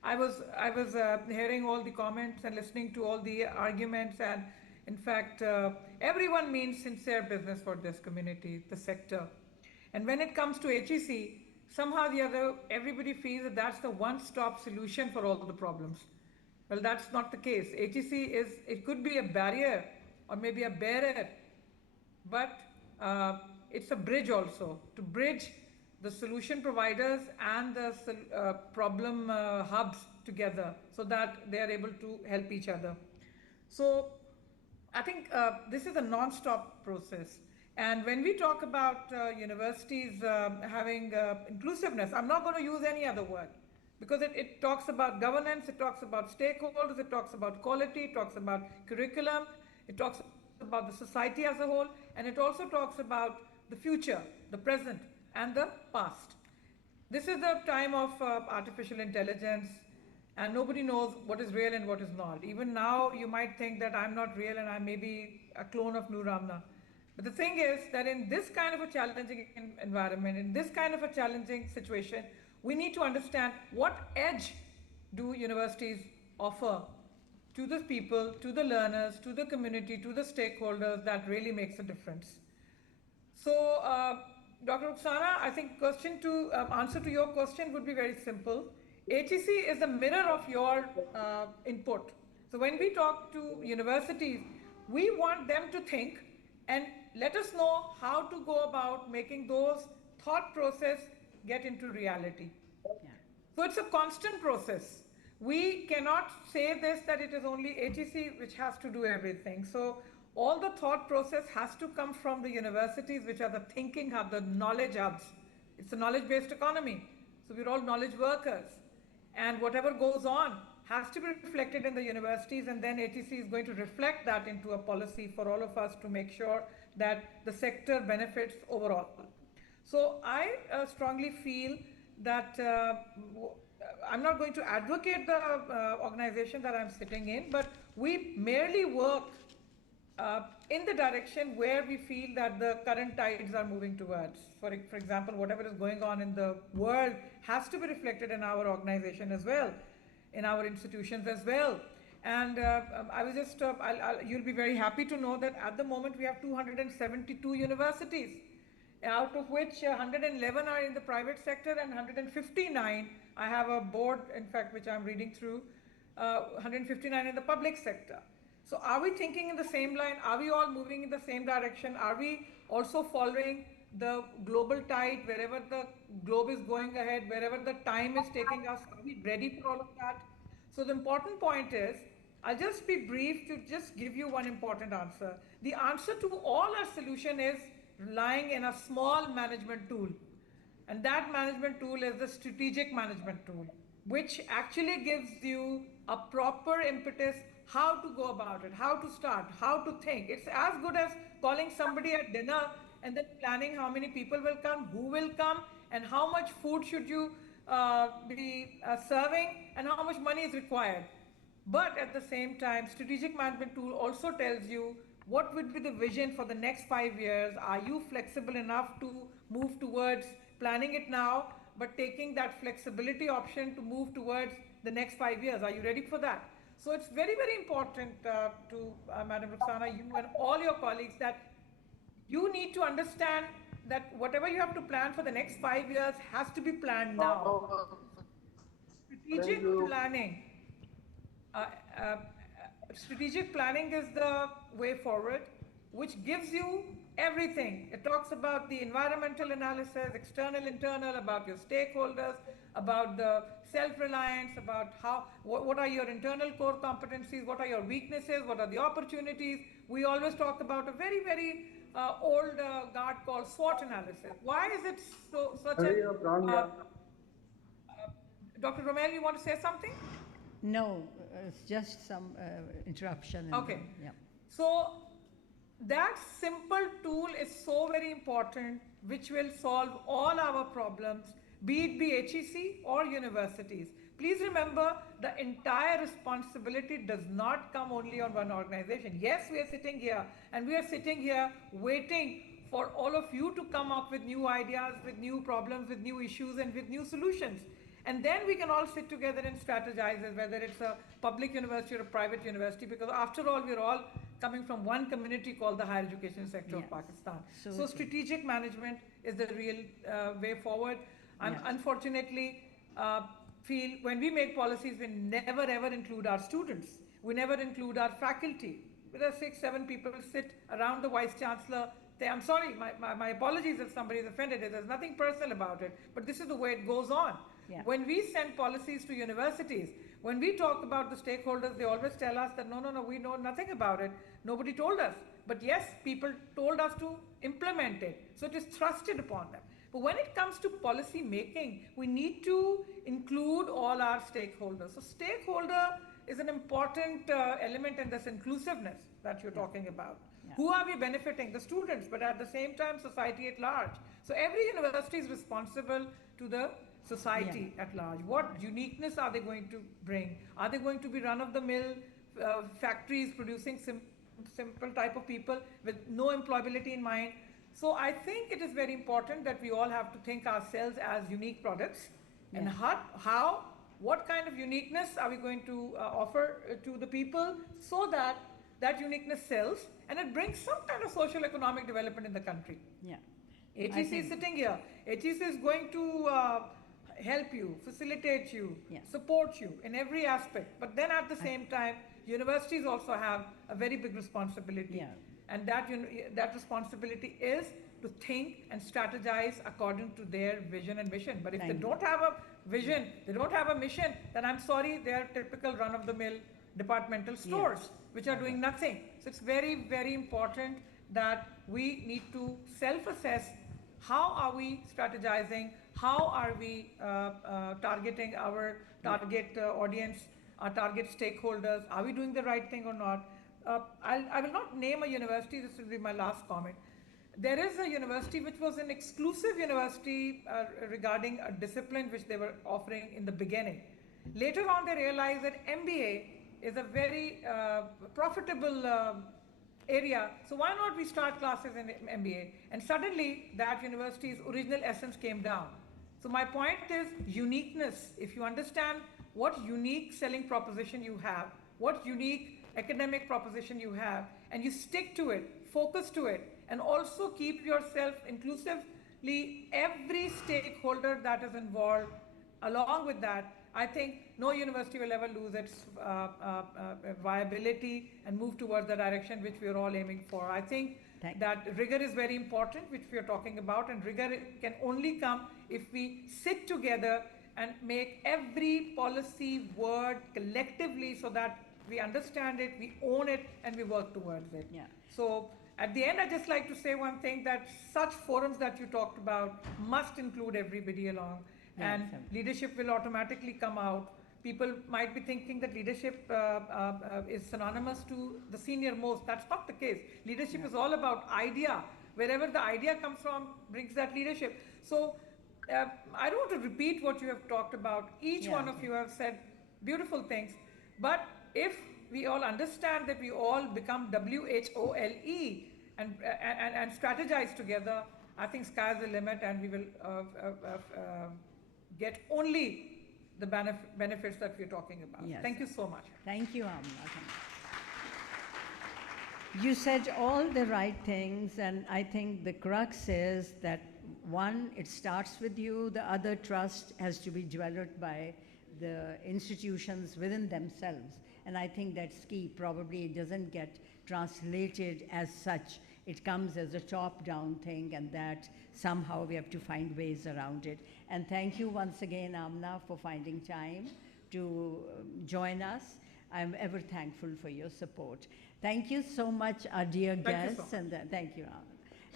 I was hearing all the comments and listening to all the arguments, and in fact, everyone means sincere business for this community, the sector. And when it comes to HEC, somehow or the other, everybody feels that that's the one-stop solution for all the problems. Well, that's not the case. HEC it could be a barrier or maybe a barrier, but it's a bridge also, to bridge the solution providers and the problem hubs together so that they are able to help each other. So I think this is a non-stop process. And when we talk about universities having inclusiveness, I'm not going to use any other word, because it talks about governance, it talks about stakeholders, it talks about quality, it talks about curriculum, it talks about the society as a whole, and it also talks about the future, the present, and the past. This is the time of artificial intelligence, and nobody knows what is real and what is not. Even now, you might think that I'm not real and I may be a clone of Noor Amna. But the thing is that in this kind of a challenging environment, in this kind of a challenging situation, we need to understand what edge do universities offer to the people, to the learners, to the community, to the stakeholders that really makes a difference. So, Dr. Rukhsana, I think answer to your question would be very simple. HEC is the mirror of your input. So when we talk to universities, we want them to think and let us know how to go about making those thought process get into reality. Yeah. So it's a constant process. We cannot say this, that it is only HEC which has to do everything. So all the thought process has to come from the universities, which are the thinking hub, the knowledge hubs. It's a knowledge-based economy. So we're all knowledge workers. And whatever goes on has to be reflected in the universities, and then HEC is going to reflect that into a policy for all of us to make sure that the sector benefits overall. So I strongly feel that I'm not going to advocate the organization that I'm sitting in, but we merely work in the direction where we feel that the current tides are moving towards. For example, whatever is going on in the world has to be reflected in our organization as well, in our institutions as well. And I was just, you'll be very happy to know that at the moment we have 272 universities, out of which 111 are in the private sector and 159, I have a board, in fact, which I'm reading through, 159 in the public sector. So are we thinking in the same line? Are we all moving in the same direction? Are we also following the global tide, wherever the globe is going ahead, wherever the time is taking us? Are we ready for all of that? So the important point is, I'll just be brief to just give you one important answer. The answer to all our solution is lying in a small management tool. And that management tool is the strategic management tool, which actually gives you a proper impetus how to go about it, how to start, how to think. It's as good as calling somebody at dinner and then planning how many people will come, who will come, and how much food should you be serving, and how much money is required. But at the same time, strategic management tool also tells you what would be the vision for the next 5 years. Are you flexible enough to move towards planning it now, but taking that flexibility option to move towards the next 5 years? Are you ready for that? So it's very, very important to Madam Rukhsana, you and all your colleagues, that you need to understand that whatever you have to plan for the next 5 years has to be planned now. Strategic planning. Strategic planning is the way forward, which gives you everything. It talks about the environmental analysis, external, internal, about your stakeholders, about the self-reliance, about what are your internal core competencies, what are your weaknesses, what are the opportunities. We always talk about a very, very old guard called SWOT analysis. Why is it such a... Dr. Romel, you want to say something? No, it's just some interruption. Okay. Yeah. So that simple tool is so very important, which will solve all our problems, be it be HEC or universities. Please remember, the entire responsibility does not come only on one organization. Yes, we are sitting here, and we are sitting here waiting for all of you to come up with new ideas, with new problems, with new issues, and with new solutions. And then we can all sit together and strategize, whether it's a public university or a private university, because after all, we're all coming from one community called the higher education sector of Pakistan. So strategic management is the real way forward. Unfortunately, feel when we make policies, we never ever include our students. We never include our faculty. There are 6, 7 people sit around the vice chancellor. I'm sorry, my apologies if somebody is offended. There's nothing personal about it, but this is the way it goes on. Yeah. When we send policies to universities, when we talk about the stakeholders, they always tell us that no, we know nothing about it. Nobody told us. But yes, people told us to implement it. So it is thrusted upon them. But when it comes to policy making, we need to include all our stakeholders. So stakeholder is an important element in this inclusiveness that you're talking about. Yeah. Who are we benefiting? The students, but at the same time, society at large. So every university is responsible to the society at large. What uniqueness are they going to bring? Are they going to be run-of-the-mill factories producing simple type of people with no employability in mind? So I think it is very important that we all have to think ourselves as unique products, and what kind of uniqueness are we going to offer to the people, so that that uniqueness sells and it brings some kind of social economic development in the country. Yeah. HEC is sitting here. HEC is going to help you, facilitate you, support you in every aspect. But then at the same time, universities also have a very big responsibility. Yeah. And that responsibility is to think and strategize according to their vision and mission. But if they don't have a vision, they don't have a mission, then I'm sorry, they are typical run-of-the-mill departmental stores, which are doing nothing. So it's very, very important that we need to self-assess. How are we strategizing? How are we targeting our target audience? our target stakeholders, are we doing the right thing or not? I will not name a university, this will be my last comment. There is a university which was an exclusive university regarding a discipline which they were offering in the beginning. Later on, they realized that MBA is a very profitable area, so why not we start classes in MBA? And suddenly, that university's original essence came down. So my point is uniqueness. If you understand what unique selling proposition you have, what unique academic proposition you have, and you stick to it, focus to it, and also keep yourself inclusively every stakeholder that is involved along with that, I think no university will ever lose its viability and move towards the direction which we are all aiming for. I think that rigor is very important, which we are talking about, and rigor can only come if we sit together and make every policy word collectively so that we understand it, we own it, and we work towards it. Yeah. So at the end, I'd just like to say one thing, that such forums that you talked about must include everybody along. Yeah, and leadership will automatically come out. People might be thinking that leadership is synonymous to the senior most. That's not the case. Leadership is all about idea. Wherever the idea comes from brings that leadership. So I don't want to repeat what you have talked about. Each one of you have said beautiful things. But if we all understand that we all become WHOLE and strategize together, I think sky's the limit, and we will get only the benefits that we're talking about. Yes. Thank you so much. Thank you, Amna. You said all the right things, and I think the crux is that one, it starts with you, the other, trust has to be developed by the institutions within themselves. And I think that's key. Probably it doesn't get translated as such. It comes as a top-down thing, and that somehow we have to find ways around it. And thank you once again, Amna, for finding time to join us. I'm ever thankful for your support. Thank you so much, our dear guests. And thank you, Amna.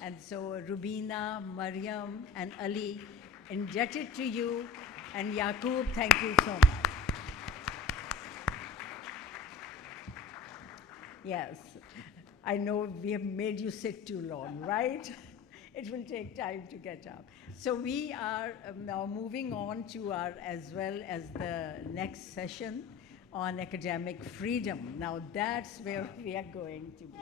And so Rubina, Mariam, and Ali, indebted to you. And Yaqub, thank you so much. Yes, I know we have made you sit too long, right? It will take time to get up. So we are now moving on to our, as well as the next session on academic freedom. Now that's where we are going to be.